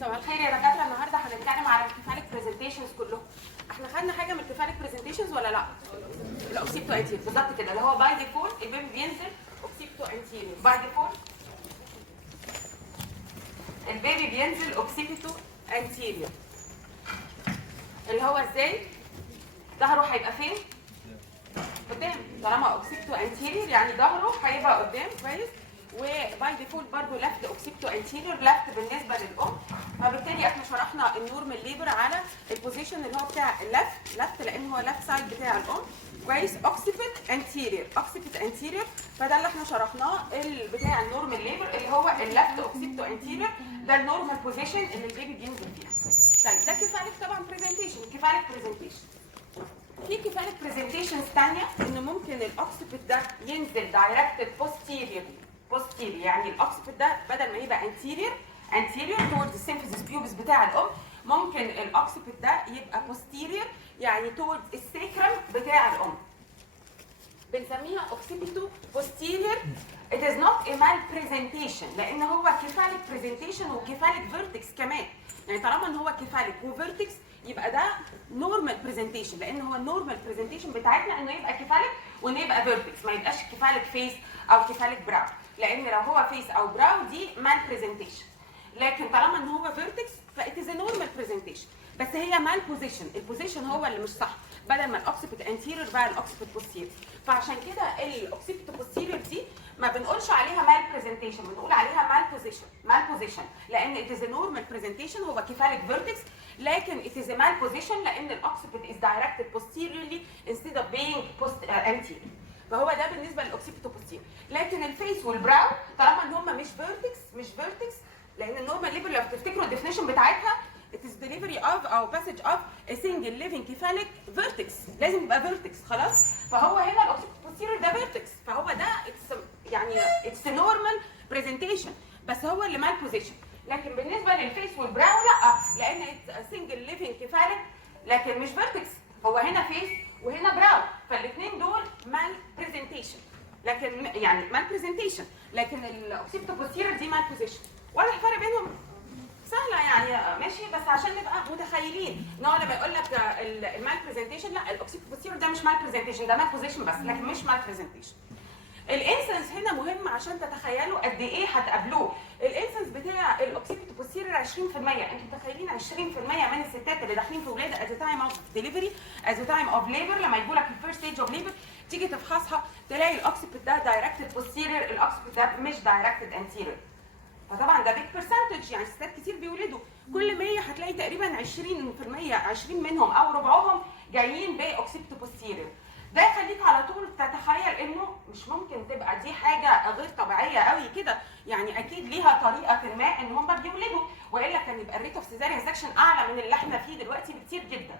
صباح الخير يا دكاتره. النهارده هنتكلم على الكيفاليك برزنتيشنز كلهم. احنا خدنا حاجه من الكيفاليك برزنتيشنز ولا لا؟ الاوكسيبتو انتيريور بالظبط كده، اللي هو باي ديفولت البيبي بينزل اوكسيبتو انتيريور. باي ديفولت البيبي بينزل اوكسيبتو انتيريور، اللي هو ازاي؟ ظهره هيبقى فين؟ قدام. طالما اوكسيبتو انتيريور يعني ظهره هيبقى قدام كويس. وباي ديفولت برضه لفت اوكسيبتو انتيريور، لفت بالنسبه للام. فبالتالي احنا شرحنا النورمال ليبر على البوزيشن اللي هو بتاع لفت لان هو لفت سايد بتاع الام كويس. اوكسيبت انتيريور فده اللي احنا شرحناه بتاع النورمال ليبر اللي هو اللفت اوكسيبتو انتيريور، ده النورمال بوزيشن اللي البيبي بينزل فيها. طيب ده كيفاليك طبعا برزنتيشن. في كيفاليك برزنتيشنز ثانيه ان ممكن الاوكسيبت ده ينزل دايركتد بوستيريور يعني الاوكسيبت ده بدل ما يبقى انتيريور تورد السيمفيزيس بيوبس بتاع الام، ممكن الاوكسيبت ده يبقى بوستيريور يعني تورد السيكرم بتاع الام. بنسميها اوكسيبيتو بوستيريور. It is not a malpresentation لان هو كيفاليك برزنتيشن وكيفاليك فيرتكس كمان. يعني طالما ان هو كيفاليك وفيرتكس يبقى ده نورمال برزنتيشن، لان هو النورمال برزنتيشن بتاعتنا انه يبقى كيفاليك وانه يبقى فيرتكس، ما يبقاش كيفاليك فيس او كيفاليك براو، لان لو هو فيس او براو دي مال برزنتيشن. لكن طالما ان هو فيرتكس فإت از نورمال برزنتيشن، بس هي مال بوزيشن. البوزيشن هو اللي مش صح، بدل ما الاوكسيبت انتيريور بقى الاوكسيبت بوستيريور. فعشان كده الاوكسيبت بوستيريور دي ما بنقولش عليها مال برزنتيشن، بنقول عليها مال بوزيشن لان ات از نورمال برزنتيشن، هو كيفاليك فيرتكس، لكن ات از مال بوزيشن لان الاوكسيبت از دايركتد بوستيريورلي انستيد اوف بينج انتيريور. فهو ده بالنسبه للاوكسيبتو بوستيريور. لكن الفيس والبراو طالما ان هم مش فيرتكس لان النورمال ليبر لو تفتكروا الديفينيشن بتاعتها it is delivery of او passage of a single living cephalic vertex، لازم يبقى vertex خلاص. فهو هنا الاوكسيبتو بوستيريور ده vertex، فهو ده it's a normal presentation، بس هو اللي مال بوزيشن. لكن بالنسبه للفيس والبراو لا، لان it's a single living cephalic لكن مش vertex، هو هنا فيس وهنا براو، فالاثنين دول مال برزنتيشن، لكن يعني مال برزنتيشن، لكن الاوكسيبتو بوستيريور دي مال بوزيشن. واضح الفرق بينهم؟ سهله يعني ماشي، بس عشان نبقى متخيلين ان هو لما يقول لك المال برزنتيشن لا، الاوكسيبتو بوستيريور ده مش مال برزنتيشن، ده مال بوزيشن بس لكن مش مال برزنتيشن. الانسنس هنا مهم عشان تتخيلوا قد ايه هتقابلوه. الانسنس بتاع الاوكسيبتو بوستيريور 20%. انتوا متخيلين 20% من الستات اللي داخلين في ولاده at the time of delivery at the time of labor، لما يجوا لك في الفيرست ستيج اوف ليبر تيجي تفحصها تلاقي الاوكسيبت ده دايركتد بوستيريور، الاوكسيبت ده مش دايركتد انتيريور. فطبعا ده بيج برسنتج، يعني ستات كتير بيولدوا كل 100 هتلاقي تقريبا 20% 20 منهم او ربعهم جايين باوكسيبتو بوستيريور. ده يخليك على طول تتخيل انه مش ممكن تبقى دي حاجه غير طبيعيه قوي كده، يعني اكيد ليها طريقه ما ان هم بيولدوا، والا كان يبقى الريت اوف سيزاريان سكشن اعلى من اللي احنا فيه دلوقتي بكتير جدا.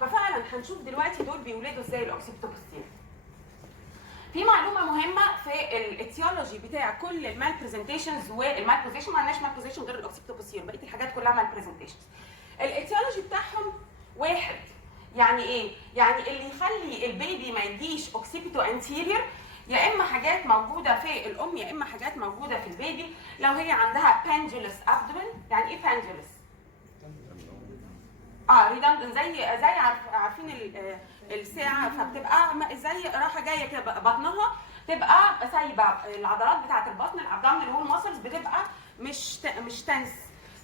ففعلا هنشوف دلوقتي دول بيولدوا ازاي الاوكسيبتو بوستيريور. في معلومه مهمه في الاتيولوجي بتاع كل المال برزنتيشنز والمال بوزيشن، ما عندناش مال بوزيشن غير الاوكسيبتو بوستيريور، بقيه الحاجات كلها مال برزنتيشنز. الاتيولوجي بتاعهم واحد، يعني ايه؟ يعني اللي يخلي البيبي ما يجيش اوكسيبتو انتيريور يا اما حاجات موجوده في الام يا اما حاجات موجوده في البيبي. لو هي عندها بانجولس ابدومن، يعني ايه بانجولس؟ ريدندنت، زي عارفين الساعه، فبتبقى زي راحه جايه كده، بطنها تبقى سايبه، العضلات بتاعه البطن الابدومينال هول ماسلز بتبقى مش تنس،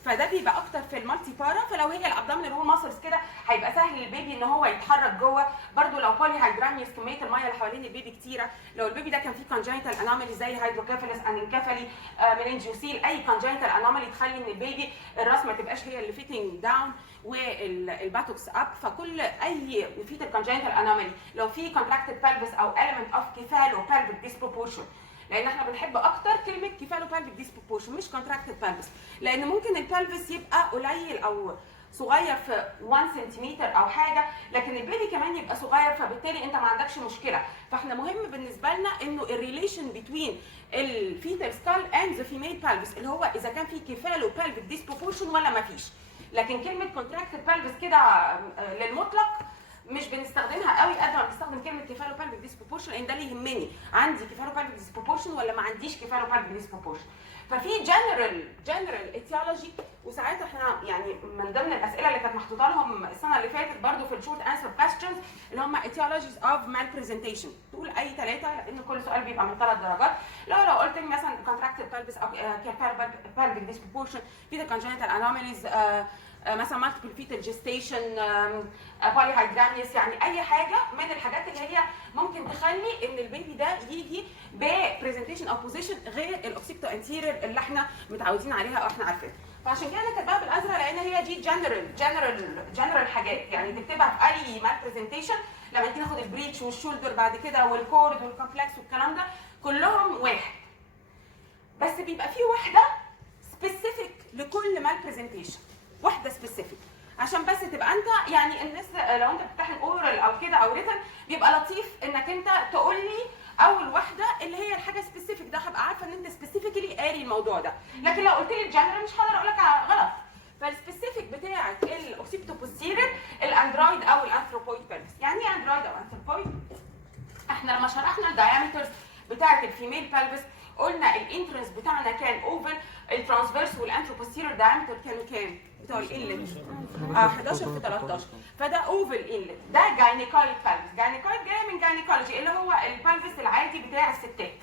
فده بيبقى اكتر في المالتي بارا. فلو هي الابدومينال هول ماسلز كده هيبقى سهل للبيبي ان هو يتحرك جوه. برده لو بولي هيدراميوس كميه الميه اللي حوالين البيبي كتيره، لو البيبي ده كان فيه كونجنتال انومالي زي هيدروكيفالس انكفالي مننجيوسيل، اي كونجنتال انومالي تخلي ان البيبي الراس ما تبقاش هي اللي فيتنج داون والباتوكس اب، فكل اي فيتال كونجنتال انومالي لو في كونتراكتد بلفس او element اوف كيفالو بلفيك ديسبروبورشن، لان احنا بنحب اكتر كلمه كيفالو بلفيك ديسبروبورشن مش كونتراكتد بلفس، لان ممكن البلفس يبقى قليل او صغير في 1 سنتيمتر او حاجه، لكن البيبي كمان يبقى صغير، فبالتالي انت ما عندكش مشكله. فاحنا مهم بالنسبه لنا انه الريليشن بتوين الفيتال سكال اند ذا فيميل بلفس، اللي هو اذا كان في كيفالو بلفيك ديسبروبورشن ولا ما فيش. لكن كلمه كونتراكتد بلفس كده للمطلق مش بنستخدمها قوي قد ما بنستخدم كلمه كيفالو بالفيك ديسبروبورشن، لان ده اللي يهمني، عندي كيفالو بالفيك ديسبروبورشن ولا ما عنديش كيفالو بالفيك ديسبروبورشن. ففي جنرال اتيولوجي وساعات احنا يعني من ضمن الاسئله اللي كانت محطوطه لهم السنه اللي فاتت برضو في الشورت انسر كويستشنز اللي هم etiologies of malpresentation، تقول اي ثلاثه لان كل سؤال بيبقى من 3 درجات. لو قلت لي مثلا contracted pelvis او pelvic disproportion في congenital anomalies مثلا multiple fetal gestation polyhydramnios، يعني اي حاجه من الحاجات اللي هي ممكن تخلي ان البيبي ده يجي ببرزنتيشن او بوزيشن غير الاوكسيبتو انتيرير اللي احنا متعودين عليها او احنا عارفينها. فعشان كده انا كاتباها بالازرق لان هي دي جنرال حاجات يعني تكتبها في اي مال برزنتيشن. لما تيجي ناخد البريتش والشولدر بعد كده والكورد والكومبلكس والكلام ده كلهم واحد، بس بيبقى في واحده سبيسيفيك لكل مال برزنتيشن، واحده سبيسيفيك عشان بس تبقى انت يعني الناس لو انت بتمتحن اورال او كده او ريتن بيبقى لطيف انك انت تقول لي اول واحده اللي هي الحاجه سبيسيفيك، ده هبقى عارفه ان انت سبيسيفيكلي قاري الموضوع ده. لكن لو قلت لي الجنرال مش هقدر اقول لك غلط. فالسبيسيفيك بتاعه الاوكسيبتو بوستيرير الاندرويد او الانثروبويد بلفس. يعني ايه اندرويد او انثروبويد؟ احنا لما شرحنا الدايمترز بتاعه الفيميل بلفس قلنا الانترنس بتاعنا كان اوفل، الترانسفيرس والانثروبوستيرير دايمتر كانوا كام؟ بتوع الانلت 11 في 13، فده اوفل انلت. ده جاينيكويد بلفس. جاينيكويد جاي من جاينيكولوجي اللي هو البلفس العادي بتاع الستات.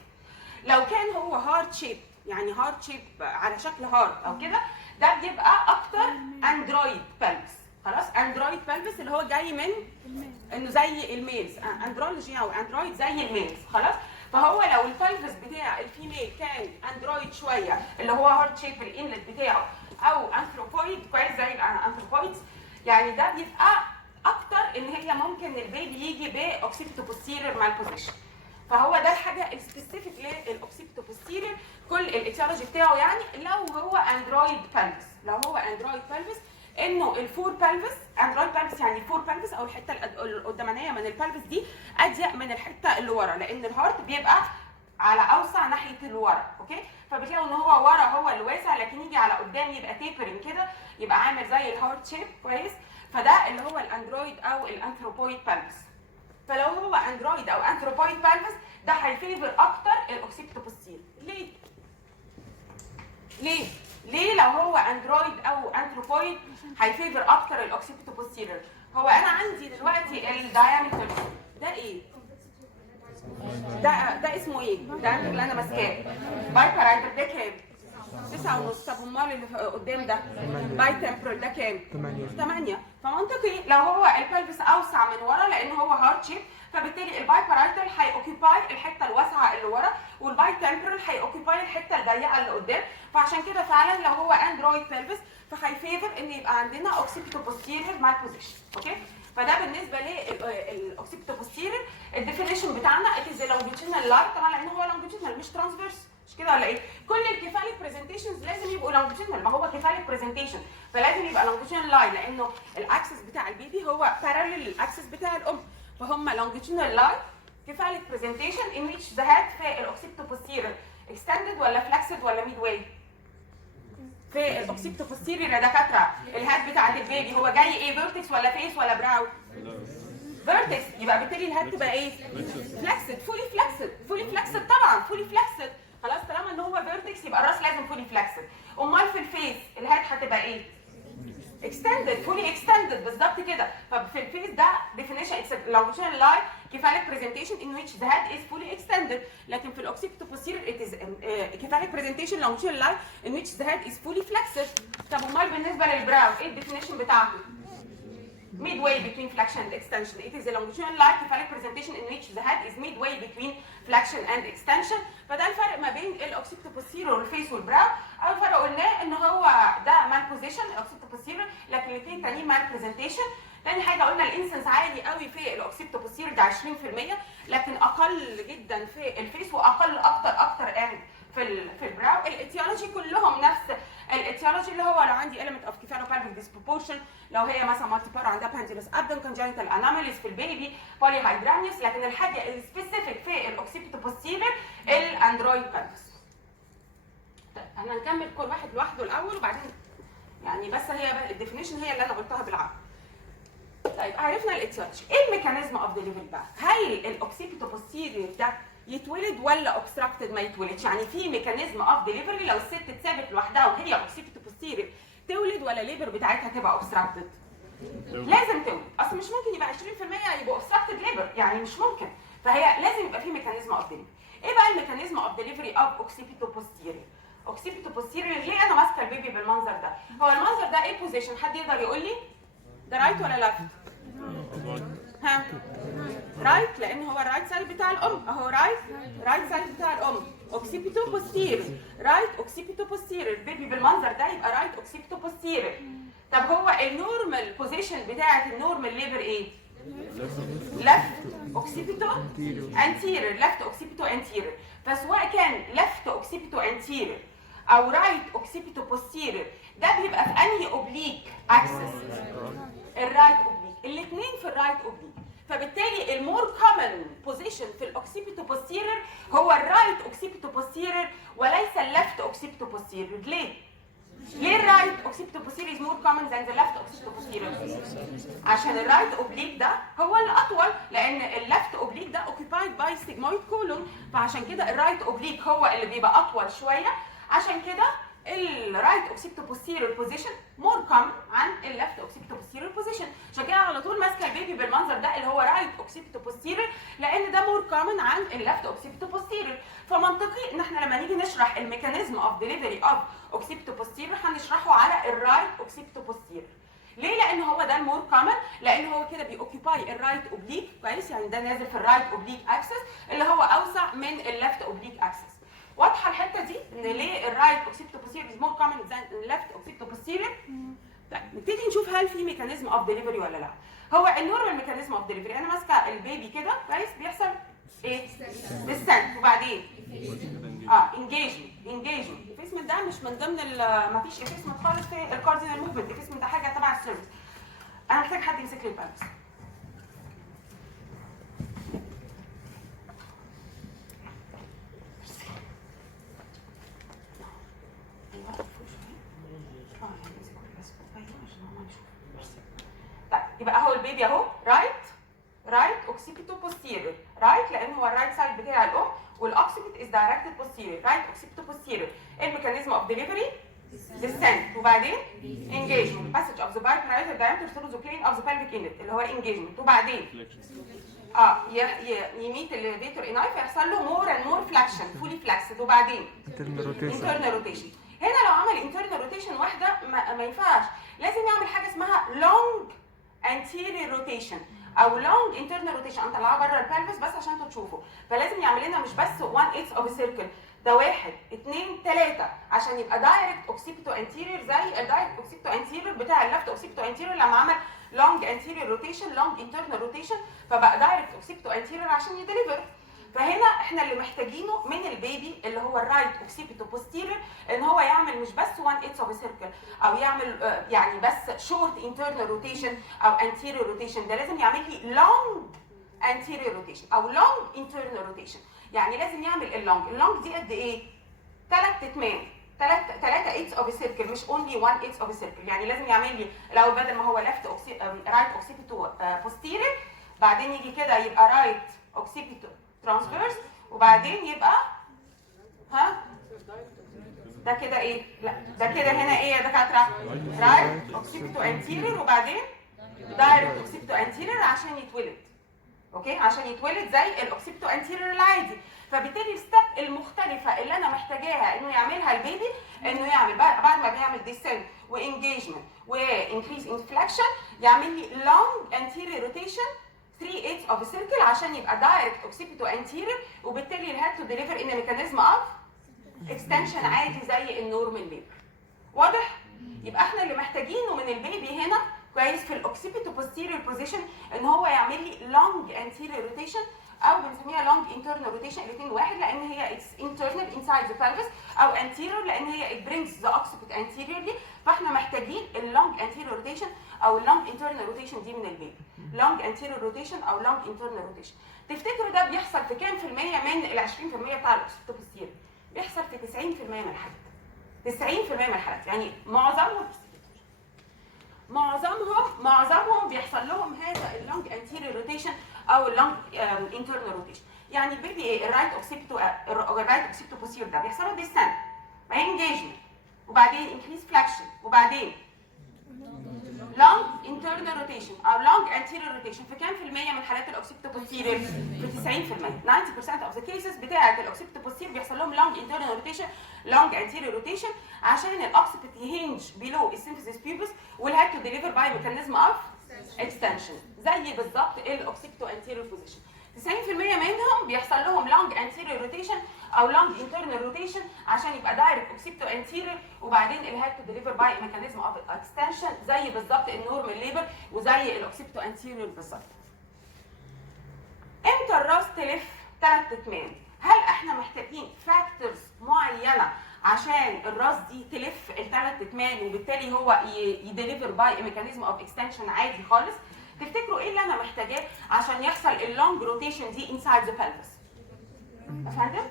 لو كان هو هارت شيب يعني هارت شيب على شكل هارت او كده ده بيبقى اكتر اندرويد بلفس. خلاص اندرويد بلفس اللي هو جاي من انه زي الميلز، اندرولوجي او اندرويد زي الميلز. خلاص فهو لو البلفس بتاع الفيميل كان اندرويد شويه اللي هو هارت شيب الانلت بتاعه او انثروبويد كويس زي الانثروبويدز، يعني ده بيبقى اكتر ان هي ممكن البيبي يجي باوكسيبتو بوستيرير مال بوزيشن. فهو ده الحاجه السبيسيفيك للاوكسيبتو بوستيرير كل الايتيولوجي بتاعه. يعني لو هو اندرويد بلفس، لو هو اندرويد بلفس انه الفور بلفس، اندرويد بلفس يعني الفور بلفس او الحته القدامانيه من البلفس دي اضيق من الحته اللي ورا، لان الهارت بيبقى على اوسع ناحيه اللي اوكي؟ فبتلاقوا ان هو ورا هو اللي واسع، لكن يجي على قدام يبقى تيبرنج كده، يبقى عامل زي الهارت شيب كويس. فده اللي هو الاندرويد او الانثروبويد بلفس. فلو هو اندرويد او انثروبويد بلفس ده هيفيفر اكتر الاوكسيبتو بوستيرير. ليه؟ ليه لو هو اندرويد او انثروبويد هيفيفر اكتر الاوكسيبتو بوستيرير؟ هو انا عندي دلوقتي الدايمتر ده ايه؟ ده اسمه ايه؟ الدايمتر اللي انا ماسكاه باي بارايتر ده كام؟ 9.5. طب امال اللي قدام ده باي تمبرال ده كام؟ 8. فمنطقي لو هو البلفس اوسع من ورا لان هو هارت شيب، فبالتالي الباي بارايتال هيوكيباي الحته الواسعه اللي ورا، والباي تمبرال هيوكيباي الحته الضيقه اللي قدام. فعشان كده فعلا لو هو اندرويد بلفس فهيفيفر ان يبقى عندنا اوكسيبتو بوستيرير مال بوزيشن. اوكي؟ فده بالنسبه للاوكسيبتو بوستيرير. الديفينيشن بتاعنا اتز لونجيتيودنال لاين، طبعا لان هو لونجيتيودنال مش ترانسفيرس، مش كده ولا ايه؟ كل الكيفاليك برزنتيشنز لازم يبقوا لونجيتيودنال، ما هو كيفاليك برزنتيشن فلازم يبقى لونجيتيودنال لاين لانه الاكسس بتاع البيبي هو بارالل للاكسس بتاع الام، فهم longitudinal line cephalic presentation in which the head في الاوكسيبتو posterior extended ولا flexed ولا midway؟ في الاوكسيبتو posterior يا دكاتره الهاد بتاعت البيبي هو جاي ايه؟ فيرتكس ولا فيس ولا براو؟ فيرتكس، يبقى بالتالي الهاد تبقى ايه؟ flexed، fully flexed طبعا fully flexed. خلاص طالما ان هو فيرتكس يبقى الراس لازم fully flexed. امال في الفيس الهاد هتبقى ايه؟ extended fully extended بالظبط كده. ففي الفيس ده definition it's a longitudinal line cephalic presentation in which the head is fully extended. لكن في الاوكسيبتو posterior it is cephalic presentation longitudinal line in which the head is fully flexed. طب امال بالنسبه للبراو ايه الديفينيشن بتاعته؟ midway between flexion and extension. It is a longitudinal line cephalic presentation in which the head is midway between flexion and extension. فده الفرق ما بين الاوكسيبتو posterior والفيس والبراو. اول فرق قلناه ان هو ده مان بوزيشن الاوكسيبتو posterior، لكن الاثنين التانيين مان برزنتيشن. تاني حاجه قلنا الانسنس عالي قوي في الاوكسيبتو posterior ده 20%، لكن اقل جدا في الفيس واقل اكتر في البراو. الايتيولوجي كلهم نفس الايتيولوجي اللي هو لو عندي element of cephalopelvic disproportion، لو هي مثلا مالتي بارا عندها pendulous abdomen congenital anomalies في البيبي polyhydramnios، لكن الحاجه السبيسيفيك في الاوكسيبتو posterior الاندرويد بلفس. طيب احنا هنكمل كل واحد لوحده الاول وبعدين يعني بس هي بقى الديفينيشن هي اللي انا قلتها بالعربي. طيب عرفنا الايتيولوجي، ايه الميكانيزم اوف ديليفري بقى؟ هل الاوكسيبتو posterior ده يتولد ولا اوبستراكتد ما يتولدش؟ يعني في ميكانيزم اوف ديليفري لو الست اتسابت لوحدها وهي اوكسيبتو posterior تولد ولا الليبر بتاعتها تبقى اوبستراكتد؟ لازم تولد. اصل مش ممكن يبقى 20% يبقوا اوبستراكتد ليبر، يعني مش ممكن. فهي لازم يبقى في ميكانيزم اوف ديليفري. ايه بقى الميكانيزم اوف ديليفري اوف اوكسيبيتو بوستيريور؟ اوكسيبيتو بوستيريور ليه انا ماسكه البيبي بالمنظر ده؟ هو المنظر ده ايه بوزيشن؟ حد يقدر يقول لي؟ ده رايت ولا ليفت؟ ها؟ رايت، لان هو الرايت سايد بتاع الام اهو. رايت سايد بتاع الام اوكسيبيتو بوستيريور. رايت اوكسيبيتو بوستيريور. البيبي بالمنظر ده يبقى رايت اوكسيبيتو بوستيريور. طب هو النورمال بوزيشن بتاعت النورمال ليبر ايه؟ لفت اوكسيبيتو انتيرير. لفت اوكسيبيتو انتيرير. فسواء كان لفت اوكسيبيتو انتيرير او رايت اوكسيبيتو بوستيرير ده بيبقى في انهي اوبليك اكسس؟ الرايت اوبليك. الاثنين في الرايت اوبليك. فبالتالي المور كومن بوزيشن في الاوكسيبيتو بوستيرير هو الرايت اوكسيبيتو بوستيرير وليس اللفت اوكسيبيتو بوستيرير. ليه؟ ليه الرايت اوكسيبيتو بوستيرير از مور كومن ذان ذا لفت اوكسيبيتو بوستيرير؟ عشان الرايت اوبليك ده هو الاطول، لان اللفت اوبليك ده اوكيبايد باي ستيجمويد كولون، فعشان كده الرايت اوبليك هو اللي بيبقى اطول شويه. عشان كده الرايت اوكسيبيتو بوستيرير بوزيشن مور كومن عن اللفت اوكسيبيتو بوستيرير بوزيشن. عشان كده على طول ماسكه البيبي بالمنظر ده اللي هو رايت اوكسيبيتو بوستيرير، لان ده مور كومن عن اللفت اوكسيبيتو بوستيرير. فمنطقي ان احنا لما نيجي نشرح الميكانيزم اوف ديليفري اوف اوكسيبيتو بوستيرير هنشرحه على الرايت اوكسيبيتو بوستيرير. ليه؟ لان هو ده المور كومن، لان هو كده بيوكيباي الرايت اوبليك كويس، يعني ده نازل في الرايت اوبليك اكسس اللي هو اوسع من اللفت اوبليك اكسس. واضحه الحته دي ان ليه الرايت اوكسيبيتو بوستيرير از مور كومن ذان اللفت اوكسيبيتو بوستيرير؟ طيب نبتدي نشوف هل في ميكانيزم اوف ديليفري ولا لا. هو النورمال ميكانيزم اوف ديليفري انا ماسكه البيبي كده كويس، بيحصل ايه؟ ديسنت وبعدين انجيجمنت. الافيسمنت ده مش من ضمن ما فيش افيسمنت خالص في الكاردينال موفمنت. الافيسمنت ده حاجه تبع السيرفس. انا محتاج حد يمسك لي البلس. طيب يبقى اهو البيبي اهو رايت اوكسيبيتو بوستيريور. رايت لان هو الرايت سايد بتاع الام، والاوكسيبيت از دايركتد بوستيريور. رايت اوكسيبيتو بوستيريور. الميكانيزم اوف ديليفري descent وبعدين engagement passage of the biparietal diameter through the plane of the pelvic inlet اللي هو engagement وبعدين يميت الليفيتور اناي فيحصل له more and more flexion fully flexed وبعدين internal rotation. هنا لو عمل internal rotation واحده ما ينفعش، لازم يعمل حاجه اسمها long anterior rotation او long internal rotation. انا طلعها بره البلفس بس عشان انتوا تشوفوا. فلازم يعمل لنا مش بس 1/8 of a circle، ده 1 2 3 عشان يبقى دايركت اوكسيبيتو انتيريور زي الدايركت اوكسيبيتو انتيريور بتاع اللفت اوكسيبيتو انتيريور لما عمل لونج انتيريور روتيشن لونج انترنال روتيشن فبقى دايركت اوكسيبيتو انتيريور عشان يديليفر. فهنا احنا اللي محتاجينه من البيبي اللي هو الرايت اوكسيبيتو بوستيريور ان هو يعمل مش بس 1/8 اوف سيركل او يعمل يعني بس شورت انترنال روتيشن او انتيريور روتيشن، ده لازم يعمل لي لونج انتيريور روتيشن او لونج انترنال روتيشن. يعني لازم يعمل اللونج دي قد ايه؟ 3 اتمام 3/8 اوف سيركل مش اونلي 1/8 اوف سيركل. يعني لازم يعمل لي الاول بدل ما هو ليفت رايت اوكسيبيتو بوستيريور بعدين يجي كده يبقى رايت اوكسيبيتو ترانسفيرس وبعدين يبقى ده كده ايه؟ لا ده كده هنا ايه يا دكاتره؟ رايت اوكسيبيتو انتيريور وبعدين دايركت اوكسيبيتو انتيريور عشان يتولد. اوكي عشان يتولد زي الاوكسيبيتو انتيريور العادي. فبالتالي الستep المختلفه اللي انا محتاجاها انه يعملها البيبي انه يعمل بعد ما بيعمل ديسنت وانجيجمنت وانكريز انفلكشن يعمل لي لونج انتيريور روتيشن 3/8 اوف سيركل عشان يبقى دايركت اوكسيبيتو انتيريور وبالتالي الهاد تو ديليفر ان ميكانيزم اوف اكستنشن عادي زي النورمال بيبي. واضح؟ يبقى احنا اللي محتاجينه من البيبي هنا كويس في الاوكسيبيتو بوستيريور بوزيشن ان هو يعمل لي لونج انتيريور روتيشن او بنسميها لونج انترنال روتيشن الاثنين واحد لان هي انترنال انسايد ذا pelvis او انتيريور لان هي it brings the occiput anteriorly. فاحنا محتاجين اللونج انتيريور روتيشن او اللونج انترنال روتيشن دي من البيبي. لونج انتيريور روتيشن او لونج انترنال روتيشن. تفتكروا ده بيحصل في كام في المية من ال 20% بتاع الاوكسيبيتو بوستيريور؟ بيحصل في 90% من الحالات. 90% من الحالات يعني معظمهم بيحصل لهم هذا اللونج انتيريور روتيشن او اللونج انترنال روتيشن. يعني البيبي ايه؟ الرايت اوكسيبيتو بوستيريور ده بيحصل له ديسنت انجيجمنت وبعدين انكريز فلاكشن وبعدين internal rotation او long anterior rotation في كام في المية من حالات الاوكسيبتو posterior؟ في 90%. 90% of the cases بتاعه الاوكسيبتو posterior بيحصل لهم long internal rotation long anterior rotation عشان الاوكسيبت يهنج below السيمفيسيس pubis والهاد تو ديليفر باي ميكانيزم اوف extension زي بالظبط الاوكسيبتو anterior position. 90% منهم بيحصل لهم long anterior rotation او long internal rotation عشان يبقى دايركت اوكسيبتو anterior وبعدين الهاد تو ديليفر باي ميكانيزم اوف اكستنشن زي بالظبط النورمال ليبر وزي الاوكسيبتو anterior بالظبط. امتى الراس تلف 3 اتمام؟ هل احنا محتاجين فاكتورز معينه عشان الراس دي تلف ال3 اتمام وبالتالي هو يديليفر باي ميكانيزم اوف اكستنشن عادي خالص؟ تفتكروا ايه اللي انا محتاجاه عشان يحصل اللونج روتيشن دي انسايد ذا pelvis؟ افندم؟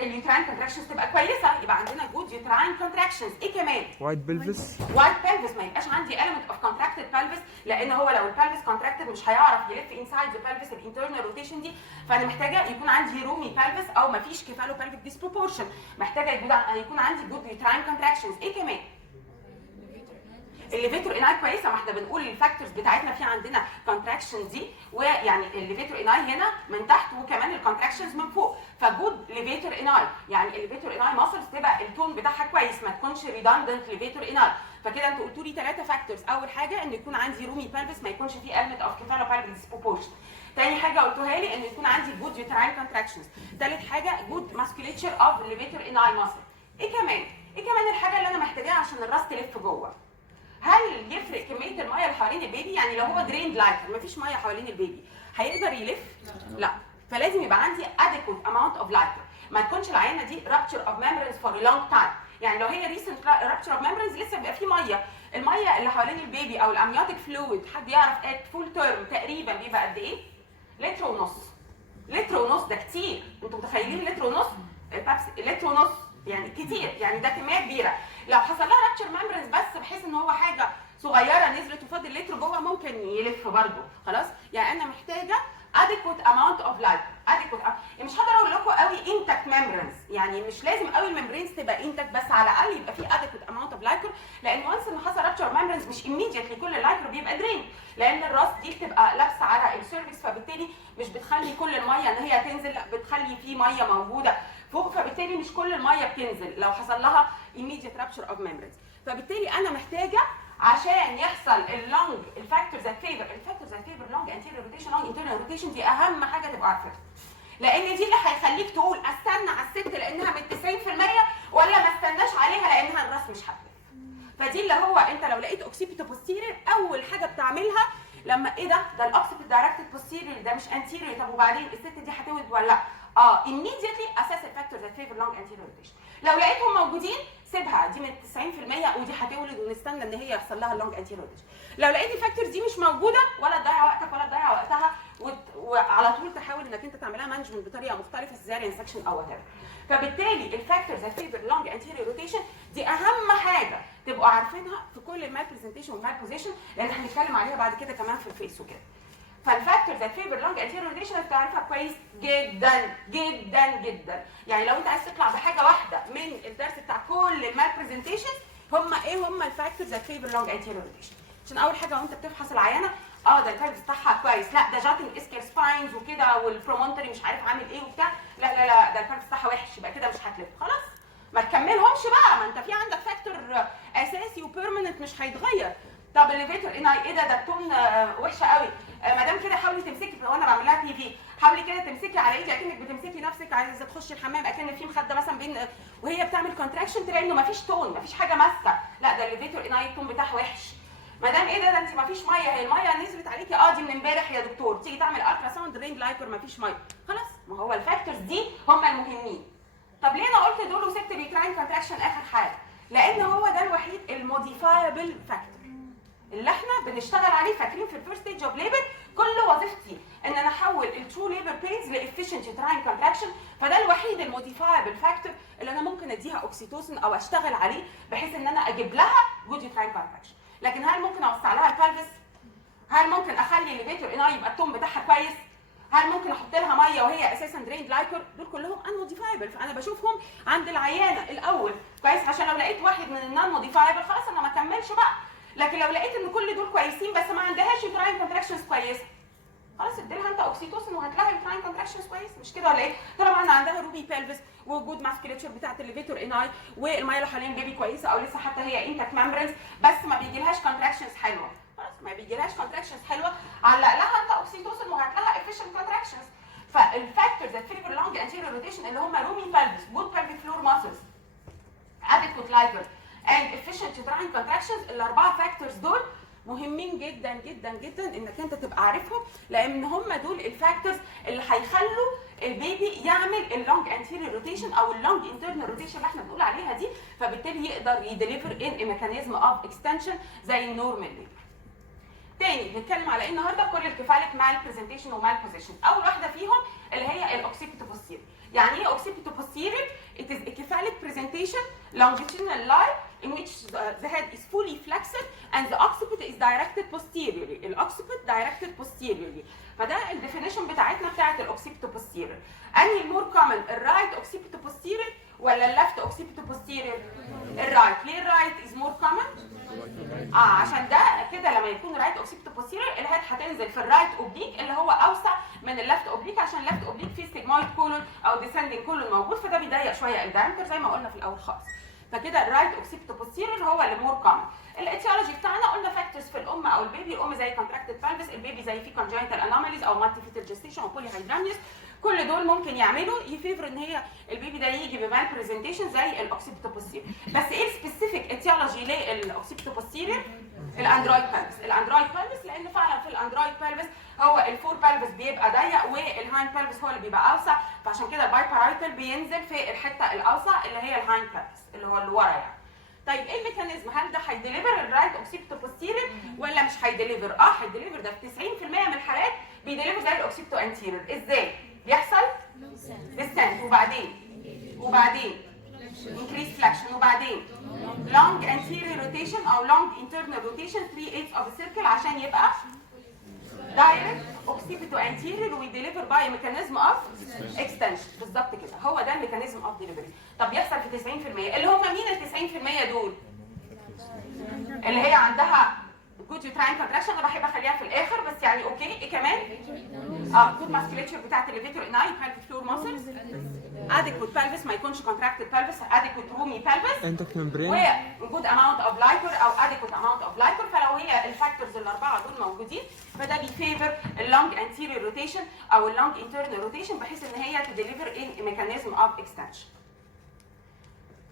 اليوتراين كونتراكشنز تبقى كويسه يبقى عندنا جود يوتراين كونتراكشنز. ايه كمان؟ وايت بلفس. وايت pelvis ما يبقاش عندي element of contracted pelvis لان هو لو البلفس contracted مش هيعرف يلف انسايد ذا pelvis الانترنال روتيشن دي. فانا محتاجه يكون عندي رومي pelvis او ما فيش كيفالو pelvic disproportion. محتاجه يكون عندي جود يوتراين كونتراكشنز. ايه كمان؟ الليفيتور اناي كويسه. ما احنا بنقول الفاكتورز بتاعتنا في عندنا كونتراكشن دي ويعني الليفيتور اناي هنا من تحت وكمان الكونتراكشنز من فوق فجود ليفيتور اناي يعني الليفيتور اناي ماسلز تبقى التون بتاعها كويس ما تكونش ريدندنت ليفيتور اناي. فكده انتوا قلتوا لي 3 فاكتورز. اول حاجه ان يكون عندي رومي pelvis ما يكونش فيه element of كيفالو pelvic disproportion. تاني حاجه قلتوها لي ان يكون عندي جود يوتراين كونتراكشنز. تالت حاجه جود ماسكوليتشر اوف ليفيتور اناي ماسل. ايه كمان؟ ايه كمان الحاجه اللي انا محتاجاها عشان الراس تلف جوه؟ هل يفرق كميه الميه اللي حوالين البيبي؟ يعني لو هو دريند لايتر مفيش ميه حوالين البيبي هيقدر يلف؟ لا. فلازم يبقى عندي adequate amount of lighter. ما تكونش العينه دي rupture of membranes for a long time. يعني لو هي recent rupture of membranes لسه بيبقى فيه ميه. الميه اللي حوالين البيبي او الامنيوتيك فلويد حد يعرف at full term تقريبا بيبقى قد ايه؟ لتر ونص. لتر ونص ده كتير. انتوا متخيلين لتر ونص؟ لتر ونص يعني كتير يعني ده كميه كبيره. لو حصل لها رابتشر ممبرنز بس بحيث ان هو حاجه صغيره نزلت وفاضل لتر جوه ممكن يلف برده خلاص. يعني انا محتاجه adequate amount of light. adequate يعني مش هقدر اقول لكم قوي intact membranes يعني مش لازم قوي الممبرينز تبقى intact بس على الاقل يبقى في adequate amount of light لان وانس ان حصل rupture membranes مش immediately كل اللايكر بيبقى درين لان الراس دي بتبقى لابسه على السيرفكس فبالتالي مش بتخلي كل الميه ان هي تنزل لا بتخلي في ميه موجوده فوق فبالتالي مش كل الميه بتنزل لو حصل لها immediate rupture of membranes. فبالتالي انا محتاجه عشان يحصل اللونج الفاكتورز ذات فيفر لونج انتيريور روتيشن لونج انترنال روتيشن دي اهم حاجه تبقى عارفاها لان دي اللي هيخليك تقول استنى على الست لانها من 90% ولا ما استناش عليها لانها الراس مش هتلف. فدي اللي هو انت لو لقيت اوكسيبيتو بوستيريور اول حاجه بتعملها لما ايه ده الاوكسيبيتو دايركتد بوستيريور ده مش انتيريور. طب وبعدين الست دي هتولد ولا لا؟ immediately assess الفاكتورز ذات فيفر لونج انتيريور روتيشن. لو لقيتهم موجودين سيبها دي من 90% ودي هتولد ونستنى ان هي يحصل لها اللونج انتيريور روتيشن. لو لقيت الفاكتورز دي مش موجوده ولا تضيع وقتك ولا تضيع وقتها وعلى طول تحاول انك انت تعملها مانجمنت بطريقه مختلفه سيزاريان سكشن او وات ايفر. فبالتالي الفاكتورز ذات فيفر لونج انتيريور روتيشن دي اهم حاجه تبقوا عارفينها في كل المال برزنتيشن والمال بوزيشن لان هنتكلم عليها بعد كده كمان في الفيس وكده. فالفاكتور ذات فيفر لونج انتيريور روتيشن بتعرفها كويس جدا جدا جدا. يعني لو انت عايز تطلع بحاجه واحده من الدرس بتاع كل المال برزنتيشن هم ايه هم الفاكتور ذات فيفر لونج انتيريور روتيشن. عشان اول حاجه وانت بتفحص العيانه ده الفالف بتاعها كويس لا ده جاتنج اسكير سباينز وكده والبرومونتري مش عارف عامل ايه وبتاع لا ده الفالف بتاعها وحش يبقى كده مش هتلف خلاص ما تكملهمش بقى ما انت في عندك فاكتور اساسي وبيرمننت مش هيتغير. طب الليفيتور ايه ده التون وحشه قوي ما دام كده حاولي تمسكي وانا بعمل لها بي في حاولي كده تمسكي على ايدي اكنك بتمسكي نفسك عايزه تخشي الحمام اكن في مخده مثلا بين وهي بتعمل كونتراكشن تلاقي انه مفيش تون مفيش حاجه ماسكه لا ده الليفيتور التون بتاعها وحش. ما دام ايه ده انت مفيش ميه هي الميه نزلت عليكي دي من امبارح يا دكتور تيجي تعمل الترا ساوند رينج لايكر مفيش ميه خلاص ما هو الفاكتورز دي هم المهمين. طب ليه انا قلت دول وسبت اليوتراين كونتراكشن اخر حاجه؟ لان هو ده الوحيد الموديفايبل فاكتور اللي احنا بنشتغل عليه. فاكرين في الفيرست ستيج اوف ليبر كل وظيفتي ان انا احول الترو ليبر بينز لافيشنت يوتراين كونتراكشن فده الوحيد الموديفايبل فاكتور اللي انا ممكن اديها اوكسيتوسين او اشتغل عليه بحيث ان انا اجيب لها جود يوتراين كونتراكشن. لكن هل ممكن اوسع لها البلفس؟ هل ممكن اخلي الليفيتور يبقى التون بتاعها كويس؟ هل ممكن احط لها ميه وهي اساسا دريند لايكر؟ دول كلهم ان موديفايبل فانا بشوفهم عند العيانه الاول كويس عشان لو لقيت واحد من النون موديفايبل خلاص انا ما اكملش بقى. لكن لو لقيت ان كل دول كويسين بس ما عندهاش يوتراين كونتراكشنز كويسه، خلاص اديلها انت اوكسيتوسن وهتلاقي يوتراين كونتراكشنز كويسه، مش كده ولا ايه؟ طالما عندها روبي بيلفس ووجود ماسكيلتشر بتاعت الليفيتور اناي والمايلو حاليا بيبي كويسه او لسه حتى هي انتك ممبرنز بس ما بيجيلهاش كونتراكشنز حلوه، خلاص ما بيجيلهاش كونتراكشنز حلوه، علق لها انت اوكسيتوسن وهات لها افيشنت كونتراكشنز. فالفاكتورز ذات فيفر لونج انتيريور روتيشن اللي هم رومي بيلفس، جود pelvic فلور ماسلز، adequate lighter and efficient uterine contractions، الاربعه فاكتورز دول مهمين جدا جدا جدا انك انت تبقى عارفهم، لان هم دول الفاكتورز اللي هيخلوا البيبي يعمل اللونج انتيريور روتيشن او اللونج انترنال روتيشن اللي احنا بنقول عليها دي، فبالتالي يقدر يديليفر ان ميكانيزم اوف اكستنشن زي النورمال بيبي. تاني بنتكلم على ايه النهارده؟ كل الكفالك مال برزنتيشن ومال بوزيشن. اول واحده فيهم اللي هي الاوكسيبيتو بوستيريور. يعني ايه اوكسيبيتو بوستيريور؟ It is a cephalic presentation longitudinal line in which the head is fully flexed and the occiput is directed posteriorly. الاوكسيبيت directed posteriorly. فده الديفينيشن بتاعتنا بتاعت الاوكسيبيتو بوستيريور. انهي المور كومن؟ الرايت اوكسيبيتو بوستيريور ولا الليفت اوكسيبيتو بوستيريور؟ الرايت. ليه الرايت از مور كومن؟ عشان ده كده لما يكون رايت اوكسيبيتو بوستيريور الهيد هتنزل في الرايت اوبليك اللي هو اوسع من الليفت اوبليك، عشان الليفت اوبليك فيه ستيجمويد كولون او ديسندنج كولون موجود، فده بيضيق شويه الدايمتر زي ما قلنا في الاول خالص. فكده الرايت اوكسيبيتو بوستيريور هو اللي مور كومن. الاتيولوجي بتاعنا قلنا فاكتورز في الام او البيبي، الام زي كونتراكتد بالفس، البيبي زي في كونجنتال انوماليز او مالتي فيتال جيستيشن او بولي هيدرامنيوس، كل دول ممكن يعملوا يفيفر ان هي البيبي ده يجي بمال برزنتيشن زي الاوكسيبيتو بوستيريور. بس ايه السبيسيفيك اتيولوجي للاوكسيبيتو بوستيريور؟ الاندرويد بالفس. الاندرويد بالفس لان فعلا في الاندرويد بالفس هو الفور بالفس بيبقى ضيق والهايند بالفس هو اللي بيبقى اوسع، فعشان كده البايبارايتال بينزل في الحته الاوسع اللي هي الهايند بالفس اللي هو اللي ورا يعني. طيب ايه الميكانيزم؟ هل ده هيديليفر الرايت اوكسيبيتو بوستيريور ولا مش هيديليفر؟ هيديليفر. ده في 90% من الحالات بيديليفر زي الاوكسيبيتو انتيريور. ازاي؟ بيحصل ديستنت وبعدين increase flexion وبعدين long anterior rotation او long internal rotation 3/8 of a circle عشان يبقى direct occipito anterior ويديليفر باي ميكانيزم اوف extension. بالظبط كده، هو ده الميكانيزم اوف ديليفري. طب بيحصل في 90%، اللي هم مين ال 90% دول؟ اللي هي عندها جود يوتراين كونتراكشن، انا بحب اخليها في الاخر بس يعني اوكي. ايه كمان؟ جود ماسكيلتشر بتاعت الليفيتور اناي pelvic فلور ماسلز، adequate pelvis ما يكونش contracted pelvis، adequate roomy pelvis، انتك ممبرين، وجود amount of liquor او adequate amount of liquor. فلو هي الفاكتورز الاربعه دول موجودين فده بيفيفر اللونج anterior روتيشن او اللونج internal روتيشن بحيث ان هي تديليفر ان ميكانيزم اوف اكستنشن.